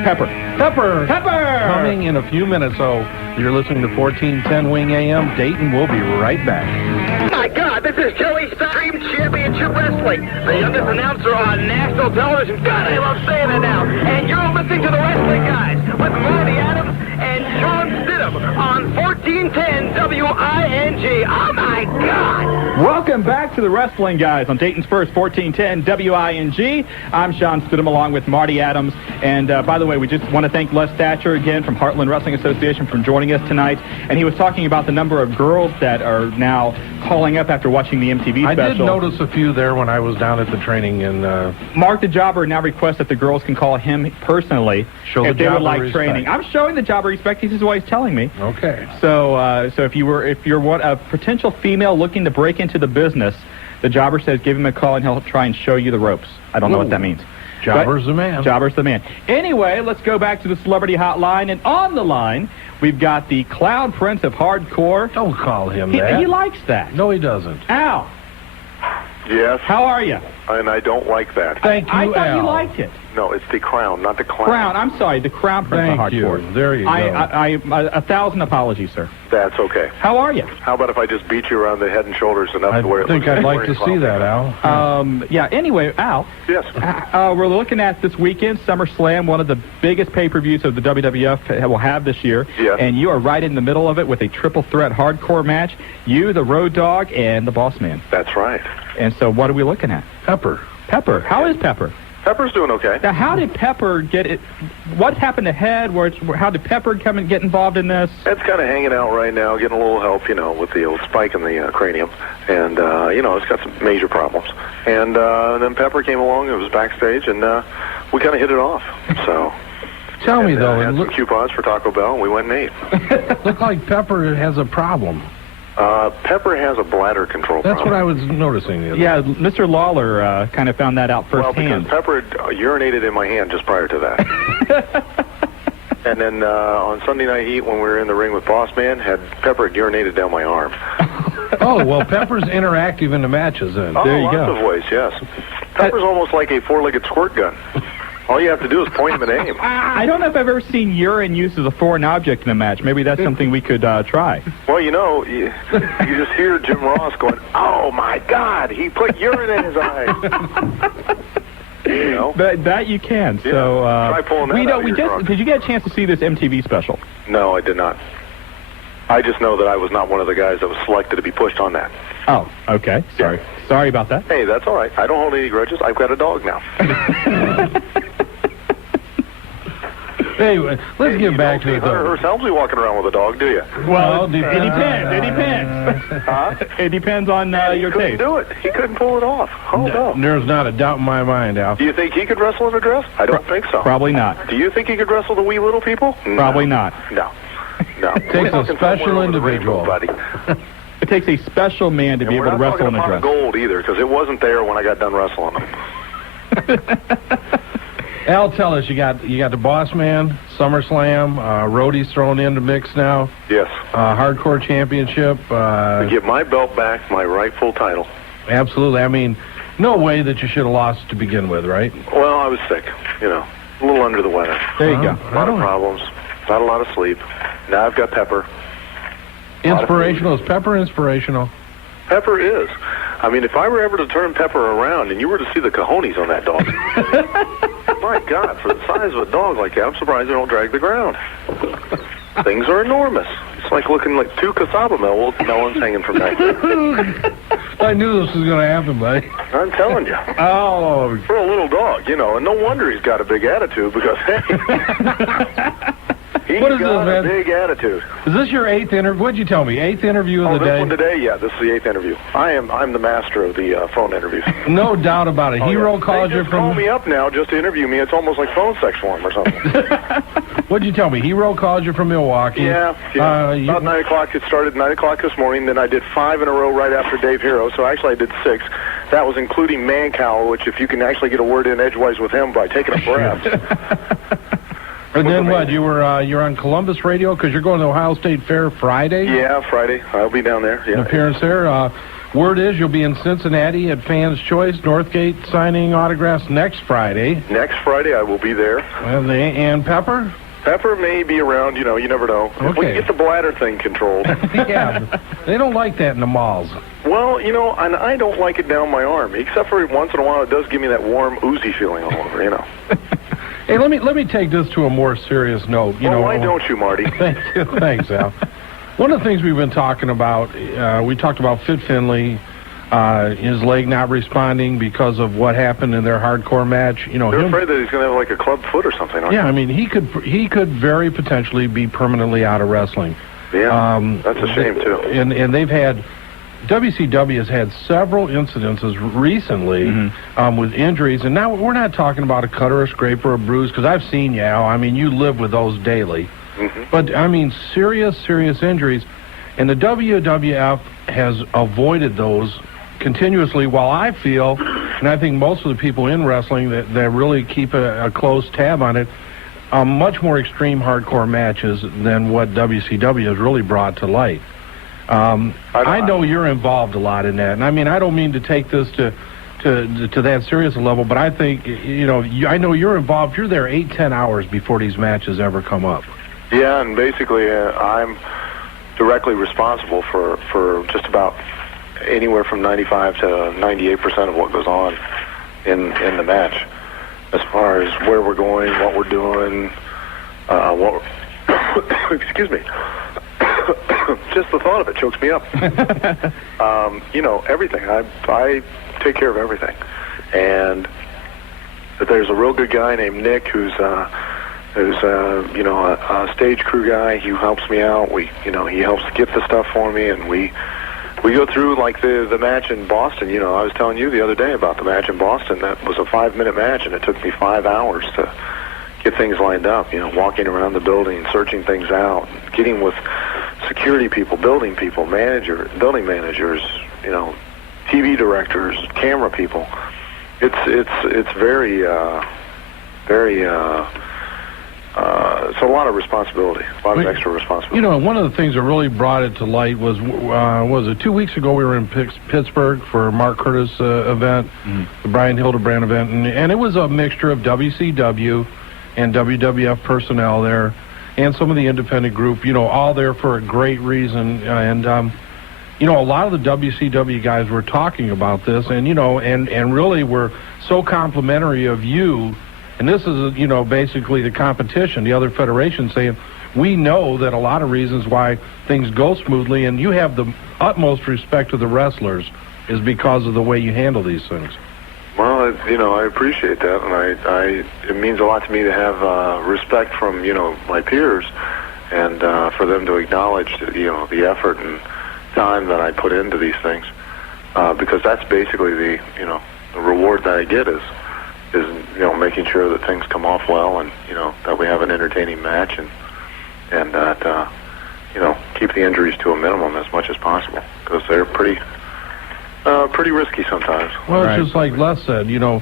Pepper. Coming in a few minutes, so you're listening to 1410 Wing AM. Dayton will be right back. My God, this is Joey Stream Championship Wrestling, the youngest announcer on national television. God, I love saying it now. And you're listening to the Wrestling Guys with Marty Adams and Shawn Stidham on 1410 WING. Oh, my God. Welcome back to the Wrestling Guys on Dayton's first 1410 WING. I'm Shawn Stidham along with Marty Adams. And by the way, we just want to thank Les Thatcher again from Heartland Wrestling Association for joining us tonight. And he was talking about the number of girls that are now calling up after watching the MTV special. I did notice a few there when I was down at the training. And Mark the Jobber now requests that the girls can call him personally if they would like training. I'm showing the Jobber respect. This is what he's telling me. Okay. So if you're a potential female looking to break into the business, the Jobber says give him a call and he'll try and show you the ropes. I don't know what that means. Jobber's the man. Jobber's the man. Anyway, let's go back to the Celebrity Hotline. And on the line, we've got the Cloud Prince of Hardcore. Don't call him that. He likes that. No, he doesn't. Al. Yes. How are you? And I don't like that. Thank you, I thought Al. you liked it. No, it's the Crown, not the Clown. Crown. I'm sorry, the Crown Prince of Thank Hardcore. you. There you go. 1,000 apologies, sir. That's okay. How are you? How about if I just beat you around the head and shoulders enough I to where it think looks I'd like like you're to see that, Al. Yeah, anyway, Al. Yes. We're looking at this weekend, SummerSlam, one of the biggest pay-per-views of the WWF will have this year. Yes. And you are right in the middle of it with a triple-threat hardcore match. You, the Road Dogg, and the Boss Man. That's right. And so what are we looking at? Pepper. Pepper. How is Pepper? Pepper's doing okay. Now, how did Pepper get it? What happened to Head? How did Pepper come and get involved in this? Ed's kind of hanging out right now, getting a little help, with the old spike in the cranium. And, it's got some major problems. And then Pepper came along, it was backstage, and we kind of hit it off. So... Tell me, though, had some coupons for Taco Bell, and we went and ate. Look like Pepper has a problem. Pepper has a bladder control That's problem. what I was noticing. The other Yeah, Mr. Lawler kind of found that out firsthand. Well, because Pepper had urinated in my hand just prior to that. And then on Sunday Night Heat, when we were in the ring with Boss Man, Pepper had urinated down my arm. Oh, well, Pepper's interactive in the matches, then. Oh, There you lots go. of ways, yes. Pepper's almost like a four-legged squirt gun. All you have to do is point him and aim. I don't know if I've ever seen urine used as a foreign object in a match. Maybe that's something we could try. Well, you just hear Jim Ross going, "Oh my God, he put urine in his eye." That you can. Yeah, so try pulling that out of your trunk. Did you get a chance to see this MTV special? No, I did not. I just know that I was not one of the guys that was selected to be pushed on that. Oh, okay. Sorry. Yeah. Sorry about that. Hey, that's all right. I don't hold any grudges. I've got a dog now. Anyway, let's get back to it, Hunter though. Hearst Helmsley walking around with a dog, do you? Well, it depends. It depends. Huh? It depends on your He couldn't taste. do it. He couldn't pull it off. Oh, no. There's not a doubt in my mind, Al. Do you think he could wrestle in a dress? I don't think so. Probably not. Do you think he could wrestle the wee little people? Probably not. No. No. Takes a special individual. Buddy. It takes a special man to be able to wrestle in a dress. Gold either, because it wasn't there when I got done wrestling him. Al, tell us, you got the Boss Man, SummerSlam, Roadie's thrown in the mix now. Yes. Hardcore Championship. To get my belt back, my rightful title. Absolutely. I mean, no way that you should have lost to begin with, right? Well, I was sick, a little under the weather. There you go. A lot of problems, not a lot of sleep. Now I've got Pepper. Inspirational. Is Pepper inspirational? Pepper is. I mean, if I were ever to turn Pepper around and you were to see the cojones on that dog, my God, for the size of a dog like that, I'm surprised they don't drag the ground. Things are enormous. It's like looking like two cassava melons hanging from back there. I knew this was going to happen, buddy. I'm telling you. Oh. For a little dog, and no wonder he's got a big attitude because, hey... He's What is got this, a man? big attitude. Is this your 8th interview? What'd you tell me? 8th interview of the day? This one today, yeah. This is the 8th interview. I'm the master of the phone interviews. No doubt about it. Hero called you They just call from... me up now just to interview me. It's almost like phone sex for him or something. What'd you tell me? Hero called you from Milwaukee. Yeah. About 9 o'clock. It started 9 o'clock this morning. Then I did 5 in a row right after Dave Hero. So actually I did 6. That was including Mancow, which if you can actually get a word in edgewise with him by taking a breath. And then what? You're on Columbus Radio because you're going to Ohio State Fair Friday? Yeah, Friday. I'll be down there. Yeah. An appearance there. Word is you'll be in Cincinnati at Fans Choice, Northgate, signing autographs next Friday. Next Friday I will be there. And Pepper? Pepper may be around, you never know. If we can get the bladder thing controlled. Yeah, they don't like that in the malls. Well, and I don't like it down my arm, except for once in a while it does give me that warm, oozy feeling all over, Hey, let me take this to a more serious note. Why don't you, Marty? Thank you. Thanks, Al. One of the things we've been talking about, we talked about Fit Finley, his leg not responding because of what happened in their hardcore match. They're afraid that he's going to have like a club foot or something. Yeah, I mean, he could very potentially be permanently out of wrestling. Yeah, that's a shame too. And they've had. WCW has had several incidences recently with injuries, and now we're not talking about a cut or a scrape or a bruise, because I've seen you, Al. I mean, you live with those daily. But, I mean, serious injuries, and the WWF has avoided those continuously, while I feel, and I think most of the people in wrestling that really keep a close tab on it, much more extreme hardcore matches than what WCW has really brought to light. I know you're involved a lot in that, and I mean, I don't mean to take this to that serious a level, but I think, I know you're involved. You're there 8-10 hours before these matches ever come up. Yeah, and basically I'm directly responsible for just about anywhere from 95 to 98% of what goes on in the match, as far as where we're going, what we're doing, what. Excuse me. Just the thought of it chokes me up. Everything. I take care of everything, and there's a real good guy named Nick who's a stage crew guy. He helps me out. He helps get the stuff for me, and we go through like the match in Boston. I was telling you the other day about the match in Boston. That was a 5-minute match, and it took me 5 hours to get things lined up. Walking around the building, searching things out, getting with security people, building people, building managers, TV directors, camera people. It's very it's a lot of responsibility, a lot of extra responsibility. One of the things that really brought it to light was it 2 weeks ago we were in Pittsburgh for Mark Curtis' event, the Brian Hildebrand event, and it was a mixture of WCW and WWF personnel there, and some of the independent group, all there for a great reason. And, a lot of the WCW guys were talking about this, and, and really were so complimentary of you. And this is, basically the competition, the other federation saying, we know that a lot of reasons why things go smoothly, and you have the utmost respect to the wrestlers is because of the way you handle these things. Well, I appreciate that, and it means a lot to me to have respect from, my peers, and for them to acknowledge, the effort and time that I put into these things, because that's basically the reward that I get is making sure that things come off well, and that we have an entertaining match, and that keep the injuries to a minimum as much as possible, because they're pretty risky sometimes. Well, it's just like Les said, your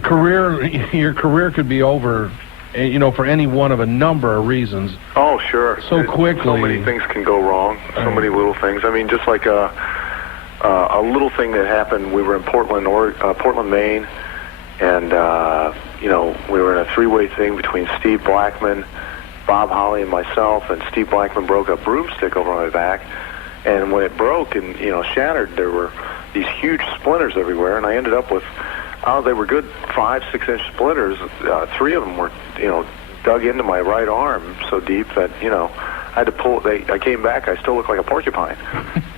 career could be over, for any one of a number of reasons. Oh, sure. So quickly. So many things can go wrong. So many little things. I mean, just like a little thing that happened. We were in Portland, Maine, and we were in a three-way thing between Steve Blackman, Bob Holly, and myself. And Steve Blackman broke a broomstick over my back, and when it broke and shattered, there were these huge splinters everywhere, and I ended up with, they were good 5-6 inch splinters. 3 of them were, dug into my right arm so deep that, I had to pull. I came back. I still look like a porcupine,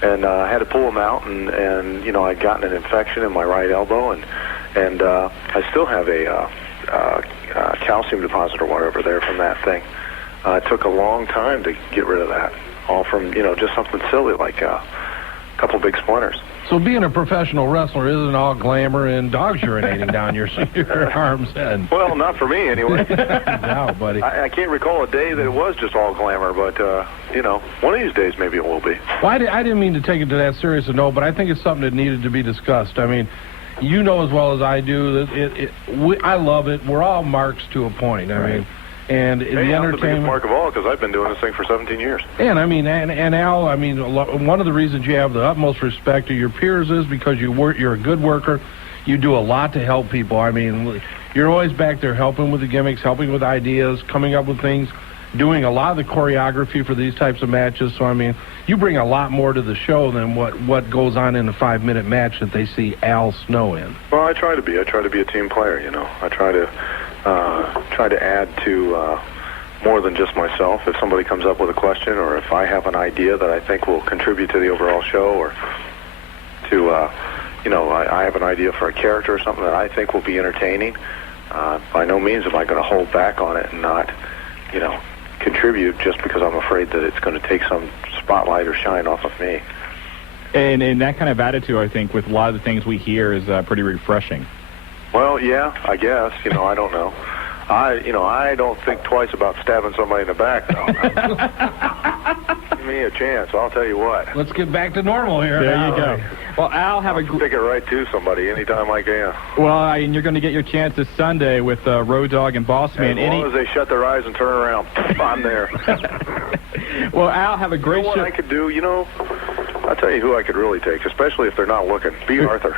and I had to pull them out. And I'd gotten an infection in my right elbow, and I still have a calcium deposit or whatever there from that thing. It took a long time to get rid of that, all from just something silly like a couple big splinters. So being a professional wrestler isn't all glamour and dogs urinating down your arm's head. Well, not for me, anyway. No, buddy. I can't recall a day that it was just all glamour, but, one of these days maybe it will be. Well, I didn't mean to take it to that serious a note, but I think it's something that needed to be discussed. I mean, you know as well as I do that I love it. We're all marks to a point. I mean, and the entertainment. I'm the biggest mark of all because I've been doing this thing for 17 years. And and Al, one of the reasons you have the utmost respect to your peers is because you're a good worker. You do a lot to help people. I mean, you're always back there helping with the gimmicks, helping with ideas, coming up with things, doing a lot of the choreography for these types of matches. So, you bring a lot more to the show than what goes on in a 5-minute match that they see Al Snow in. Well, I try to be. I try to be a team player, I try to add to more than just myself. If somebody comes up with a question, or if I have an idea that I think will contribute to the overall show, or to, I have an idea for a character or something that I think will be entertaining, by no means am I going to hold back on it and not, contribute just because I'm afraid that it's going to take some spotlight or shine off of me. And that kind of attitude, I think, with a lot of the things we hear is pretty refreshing. Well, yeah, I guess. I don't know. I don't think twice about stabbing somebody in the back, though. Give me a chance, I'll tell you what. Let's get back to normal here. There you go. Well, Al, I'll stick it right to somebody anytime I can. Well, and you're going to get your chance this Sunday with Road Dogg and Boss Man. As long as they shut their eyes and turn around, I'm there. Well, Al, have a great show. What I could do, I'll tell you who I could really take, especially if they're not looking. Beat Arthur.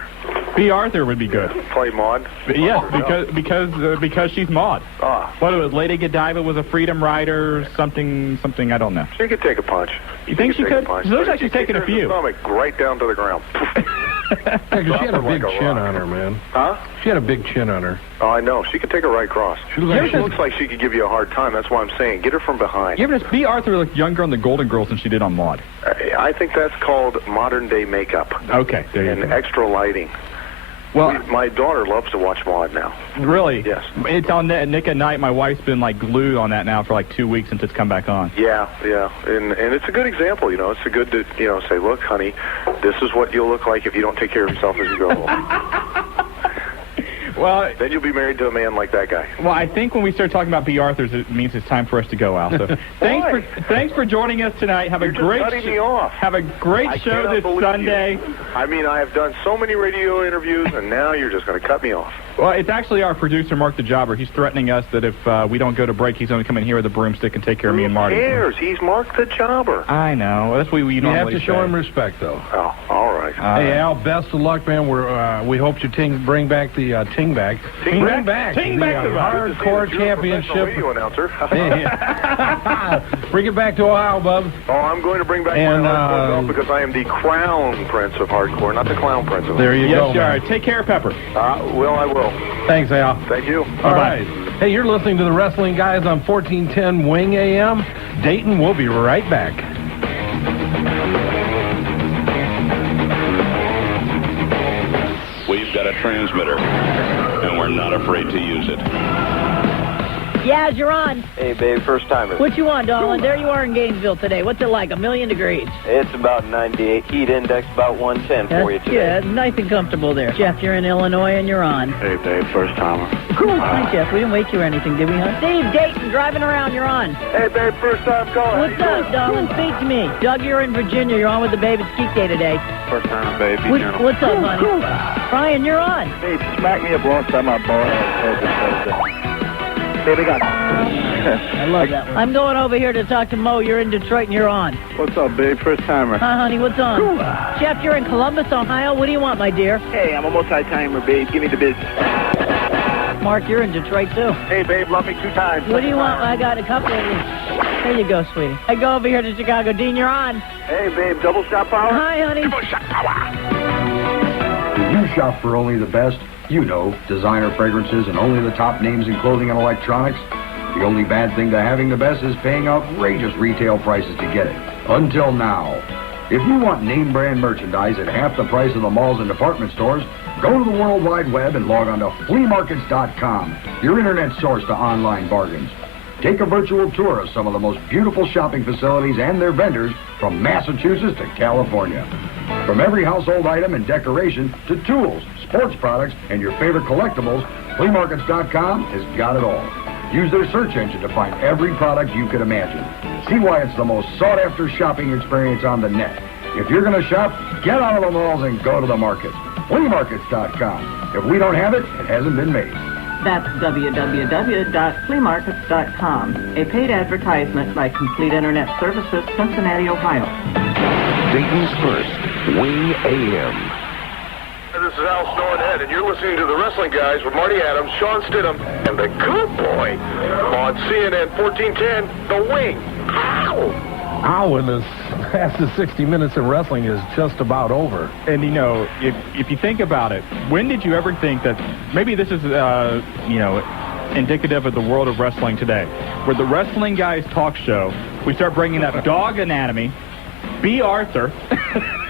B. Arthur would be good. Play Maud? Yes, because she's Maud. Ah. What was Lady Godiva was a freedom rider, something I don't know. She could take a punch. You think she could? She looks like she's taking a few. Stomach right down to the ground. Yeah, 'cause she had a big chin on her, man. Huh? She had a big chin on her. Oh, I know. She could take a right cross. She looks like she could give you a hard time. That's why I'm saying get her from behind. You ever notice B. Arthur looked younger on the Golden Girls than she did on Maud? I think that's called modern-day makeup. Okay, there you and go. Extra lighting. Well, my daughter loves to watch Maud now. Really? Yes. It's on Nick at Night. My wife's been like glued on that now for like 2 weeks since it's come back on. Yeah, and it's a good example. It's a good to say, look, honey, this is what you'll look like if you don't take care of yourself as you grow old. Well, then you'll be married to a man like that guy. Well, I think when we start talking about B. Arthur's, it means it's time for us to go, Al. So thanks for joining us tonight. Have a great cutting me off. Have a great show this Sunday. You. I mean, I have done so many radio interviews, and now you're just going to cut me off. Well, it's actually our producer, Mark the Jobber. He's threatening us that if we don't go to break, he's going to come in here with a broomstick and take care of me and Marty. Who cares? He's Mark the Jobber. I know. That's what we normally You have to show him respect, though. Oh, all right. Hey, Al, best of luck, man. We hope you bring back the Ting Bag. Bring back the hardcore championship. Radio announcer. Bring it back to Ohio, bub. Oh, I'm going to bring back my hardcore belt because I am the crown prince of hardcore, not the clown prince of hardcore. There you go. Yes, sir. Take care, Pepper. Well, I will. Thanks, Al. Thank you. All right. Hey, you're listening to the Wrestling Guys on 1410 Wing AM. Dayton, we'll be right back. We've got a transmitter, and we're not afraid to use it. Yaz, you're on. Hey, babe, first timer. What you want, darling? There you are in Gainesville today. What's it like, 1,000,000 degrees? It's about 98. Heat index about 110 for you today. Yeah, it's nice and comfortable there. Jeff, you're in Illinois and you're on. Hey, babe, first timer. Cool. Hi, Jeff. We didn't wait you or anything, did we, huh? Steve, Dayton, driving around, you're on. Hey, babe, first time calling. What's up, darling? Speak to me. Doug, you're in Virginia. You're on with the Babe at Skeet Day today. First timer, babe. What's up, honey? Brian, you're on. Hey, smack me up once time my bar. Baby got I love that one. I'm going over here to talk to Mo. You're in Detroit and you're on. What's up, babe? First timer. Hi, honey. What's on? Jeff, you're in Columbus, Ohio. What do you want, my dear? Hey, I'm a multi-timer, babe. Give me the business. Mark, you're in Detroit, too. Hey, babe, love me 2 times. What do you want? I got a couple of these. There you go, sweetie. I go over here to Chicago. Dean, you're on. Hey, babe, double shot power? Hi, honey. Double shot power. Do you shop for only the best? You know, designer fragrances and only the top names in clothing and electronics. The only bad thing to having the best is paying outrageous retail prices to get it. Until now. If you want name brand merchandise at half the price of the malls and department stores, go to the World Wide Web and log on to fleamarkets.com, your internet source to online bargains. Take a virtual tour of some of the most beautiful shopping facilities and their vendors from Massachusetts to California. From every household item and decoration to tools, sports products, and your favorite collectibles, fleamarkets.com has got it all. Use their search engine to find every product you could imagine. See why it's the most sought-after shopping experience on the net. If you're going to shop, get out of the malls and go to the markets. Fleamarkets.com. If we don't have it, it hasn't been made. That's www.fleamarkets.com, a paid advertisement by Complete Internet Services, Cincinnati, Ohio. Dayton's first Wing AM. This is Al Snowhead, and you're listening to the Wrestling Guys with Marty Adams, Shawn Stidham, and the Good Boy on CNN 1410, The Wing. Ow! Ow, and the fastest 60 minutes in wrestling is just about over. And, you know, if you think about it, when did you ever think that maybe this is, indicative of the world of wrestling today, where the Wrestling Guys talk show, we start bringing up dog anatomy, B. Arthur.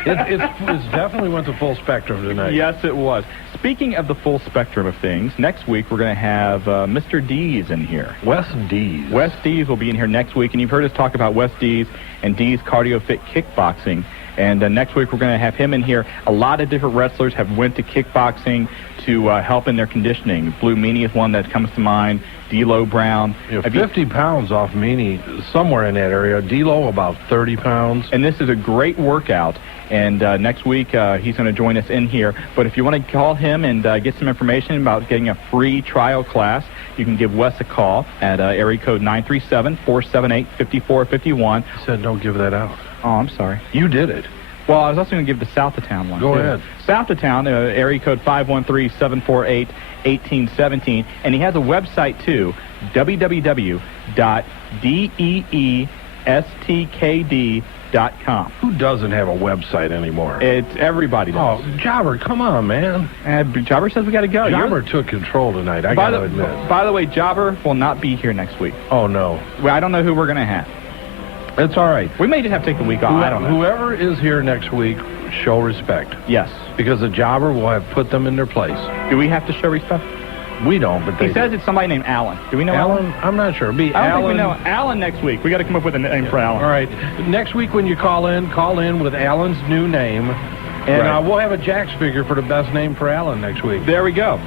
It's definitely went to full spectrum tonight. Yes, it was. Speaking of the full spectrum of things, next week we're going to have Mr. Dees in here. Wes Dees. Wes Dees will be in here next week, and you've heard us talk about Wes Dees and Dees Cardio Fit Kickboxing. And next week we're going to have him in here. A lot of different wrestlers have went to kickboxing to help in their conditioning. Blue Meanie is one that comes to mind. D'Lo Brown. 50 pounds off Meanie, somewhere in that area. D'Lo about 30 pounds. And this is a great workout. And next week he's going to join us in here. But if you want to call him and get some information about getting a free trial class, you can give Wes a call at area code 937-478-5451. He said don't give that out. Oh, I'm sorry. You did it. Well, I was also going to give the South of Town one. Go too. ahead. South of Town, area code 513-748-1817. And he has a website, too, www.deestkd.com. Who doesn't have a website anymore? It's everybody does. Oh, Jobber, come on, man. Jobber says we got to go. Jobber took control tonight, I got to admit. By the way, Jobber will not be here next week. Oh, no. Well, I don't know who we're going to have. It's all right. We may just have to take the week off. I don't know. Whoever is here next week, show respect. Yes. Because the Jobber will have put them in their place. Do we have to show respect? We don't, but He says it's somebody named Alan. Do we know Alan? I'm not sure. I don't think we know Alan next week. We got to come up with a name for Alan. All right. Next week when you call in with Alan's new name, and we'll have a Jack's figure for the best name for Alan next week. There we go.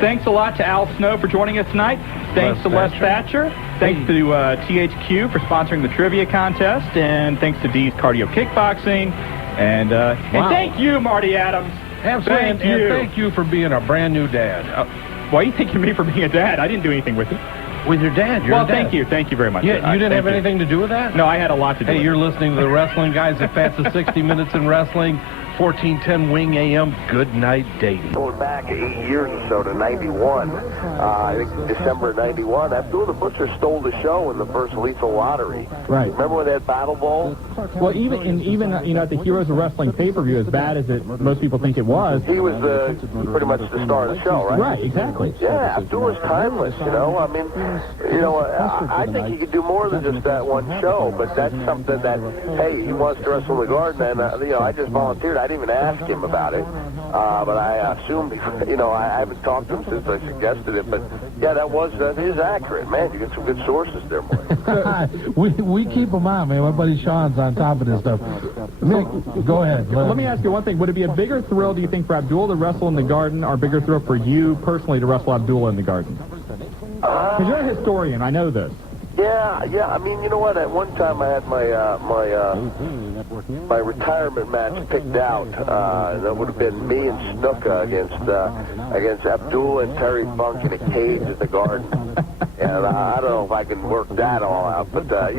Thanks a lot to Al Snow for joining us tonight. Thanks to Les Thatcher. Thanks to THQ for sponsoring the trivia contest. And thanks to Dee's Cardio Kickboxing. And thank you, Marty Adams. Absolutely. And thank you for being a brand new dad. Why are you thanking me for being a dad? I didn't do anything with it. With your dad, Well, thank you. Thank you very much. Yeah, you didn't have anything to do with that? No, I had a lot to do with it. Hey, you're listening to the Wrestling Guys at Fastest 60 Minutes in Wrestling. 1410 Wing AM. Good night, Dayton. Going back 8 years or so to 91, I think December 91, Abdullah the Butcher stole the show in the first Lethal Lottery. Right. Remember when they had Battle Ball? Well, even at the Heroes of Wrestling pay-per-view, as bad as most people think it was, he was pretty much the star of the show, right? Right, exactly. Yeah, Abdullah's timeless, I mean, I think he could do more than just that one show, but that's something that, hey, he wants to wrestle in the Garden, and, I just volunteered. I didn't even ask him about it, but I assumed, I haven't talked to him since I suggested it, but yeah, that is accurate. Man, you get some good sources there, Mike. we keep them on, man. My buddy Shawn's on top of this stuff. Nick, go ahead. Let me ask you one thing. Would it be a bigger thrill, do you think, for Abdullah to wrestle in the Garden, or a bigger thrill for you personally to wrestle Abdullah in the Garden? Because you're a historian, I know this. Yeah. I mean, you know what? At one time, I had my retirement match picked out. That would have been me and Snuka against Abdullah and Terry Funk in a cage at the Garden. And I don't know if I can work that all out, but at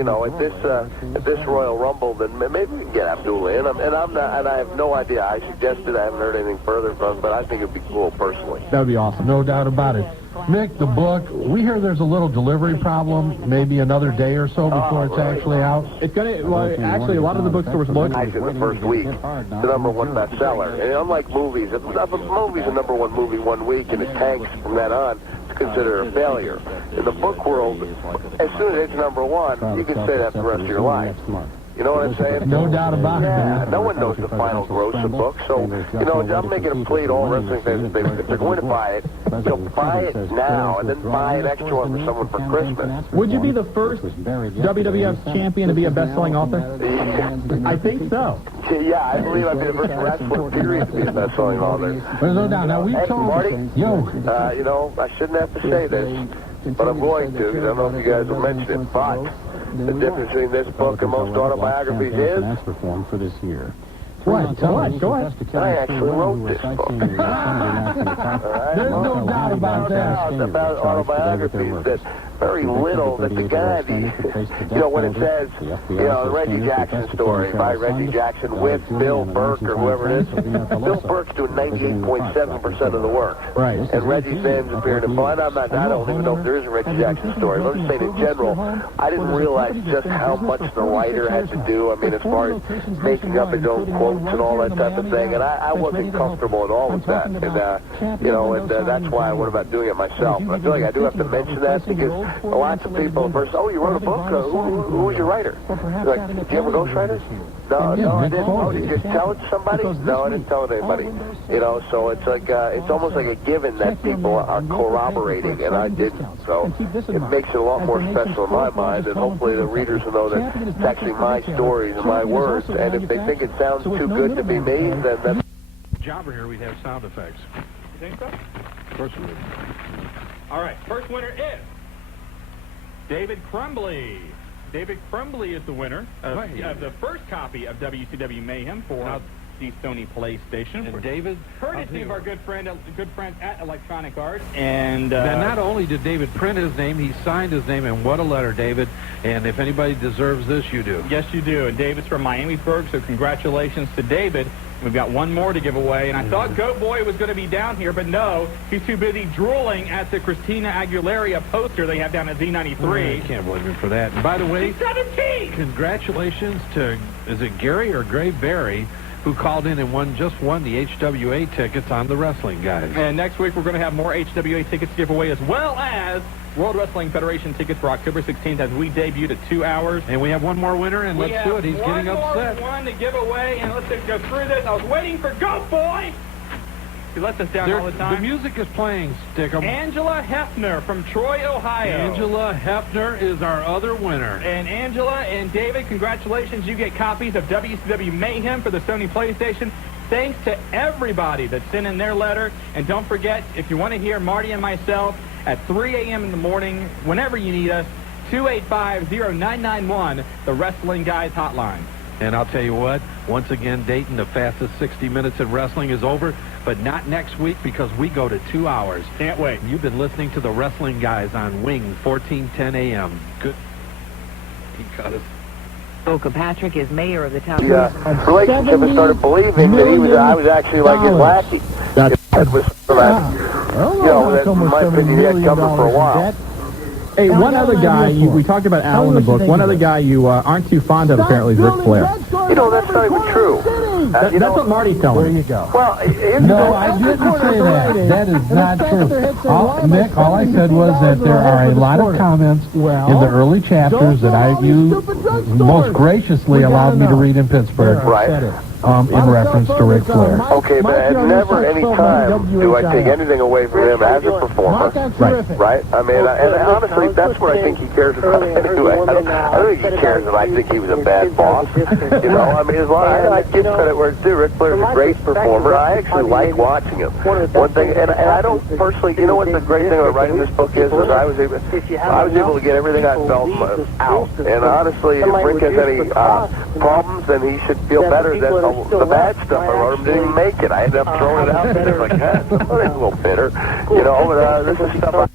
this Royal Rumble, then maybe we can get Abdullah in. And I have no idea. I suggested, I haven't heard anything further from him, but I think it'd be cool personally. That would be awesome, no doubt about it. Nick, the book, we hear there's a little delivery problem, maybe another day or so before it's actually out. It's going to, actually, a lot of the bookstores look. In the first week, the number one bestseller. And unlike movies, if a movie's a number one movie 1 week and it tanks from that on, it's considered a failure. In the book world, as soon as it's number one, you can say that the rest of your life. You know what I'm saying? No doubt about it. Yeah, no one knows the final gross of books. So, I'm making a plea to all wrestling fans. If they're going to buy it, buy it now and then buy an extra one for someone for Christmas. Would you be the first WWF champion to be a best-selling author? I think so. Yeah, I believe I'd be the first wrestler, period, to be a best-selling author. There's no doubt. Now, we told Marty, yo, I shouldn't have to say this, but I'm going to, because I don't know if you guys will mention it, but the difference between this book and most autobiographies is... for this year. What? Go ahead. I actually wrote this book. There's no doubt about that. About autobiographies that very little that the guy, when it says, the Reggie Jackson story by Reggie Jackson with Bill Burke or whoever it is, Bill Burke's doing 98.7% of the work. Right. And Reggie's name's appearing in mine. I don't even know if there is a Reggie Jackson story. Let's say in general, I didn't realize just how much the writer had to do. I mean, as far as making up his own quotes and all that type of thing, and I wasn't comfortable at all with that. And, that's why I went about doing it myself. And I feel like I do have to mention that because lots of people first, you wrote a book? Who was your writer? Like, did you have a ghostwriter? No, I didn't. Oh, did you just tell it to somebody? No, I didn't tell it to anybody. So it's like, it's almost like a given that people are corroborating, and I didn't. So it makes it a lot more special in my mind, and hopefully the readers will know that it's actually my stories and my words, and if they think it sounds too good to be me, then that's... Jobber here, we'd have sound effects. You think so? Of course we would. All right, first winner is David Crumbly. David Crumbly is the winner of the first copy of WCW Mayhem for the Sony PlayStation. And David, courtesy of our good friends at Electronic Arts. And now, not only did David print his name, he signed his name, and what a letter, David. And if anybody deserves this, you do. Yes, you do. And David's from Miamisburg, so congratulations to David. We've got one more to give away, and I thought Goat Boy was going to be down here, but no, he's too busy drooling at the Christina Aguilera poster they have down at Z93. I can't blame him for that. And by the way, 17! Congratulations to, is it Gary or Gray Berry, who called in and won the HWA tickets on the Wrestling Guys. And next week we're going to have more HWA tickets to give away, as well as World Wrestling Federation tickets for October 16th as we debuted at 2 hours. And we have one more winner, and let's do it. He's getting upset. One to give away, and let's just go through this. I was waiting for Goat Boy. He lets us down all the time. The music is playing, Stickum. Angela Hefner from Troy, Ohio. Angela Hefner is our other winner. And Angela and David, congratulations. You get copies of WCW Mayhem for the Sony PlayStation. Thanks to everybody that sent in their letter. And don't forget, if you want to hear Marty and myself at 3 a.m. in the morning, whenever you need us, 285-0991, the Wrestling Guys hotline. And I'll tell you what, once again, Dayton, the fastest 60 minutes in wrestling is over, but not next week because we go to 2 hours. Can't wait. You've been listening to the Wrestling Guys on Wing, 1410 a.m. Good. He cut us. Bill Kilpatrick is mayor of the town. The relationship and started believing that I was actually like his lackey. That was in my opinion, he had covered for a while. Hey, one other guy, we talked about Al in the book, one other guy you aren't too fond of apparently is Ric Flair. You know, that's not even true. That's what Marty's telling me. Well, no, I didn't say that. That is not true. Nick, all I said was that there are a lot of comments in the early chapters that you most graciously allowed me to read in Pittsburgh. Right. In reference to Ric Flair. Okay, but at never any time do I take anything away from him as a performer. Right? I mean, and honestly, that's what I think he cares about anyway. I don't think he cares that I think he was a bad boss. You know, I mean, as long as I give credit where it's due, Ric Flair's a great performer. I actually like watching him. One thing, and I don't personally, you know what the great thing about writing this book is I was able to get everything I felt out. And honestly, if Rick has any problems, then he should feel better than the bad stuff I wrote him didn't even make it. I ended up throwing it out there like that. I'm a little bitter. You know, but this is stuff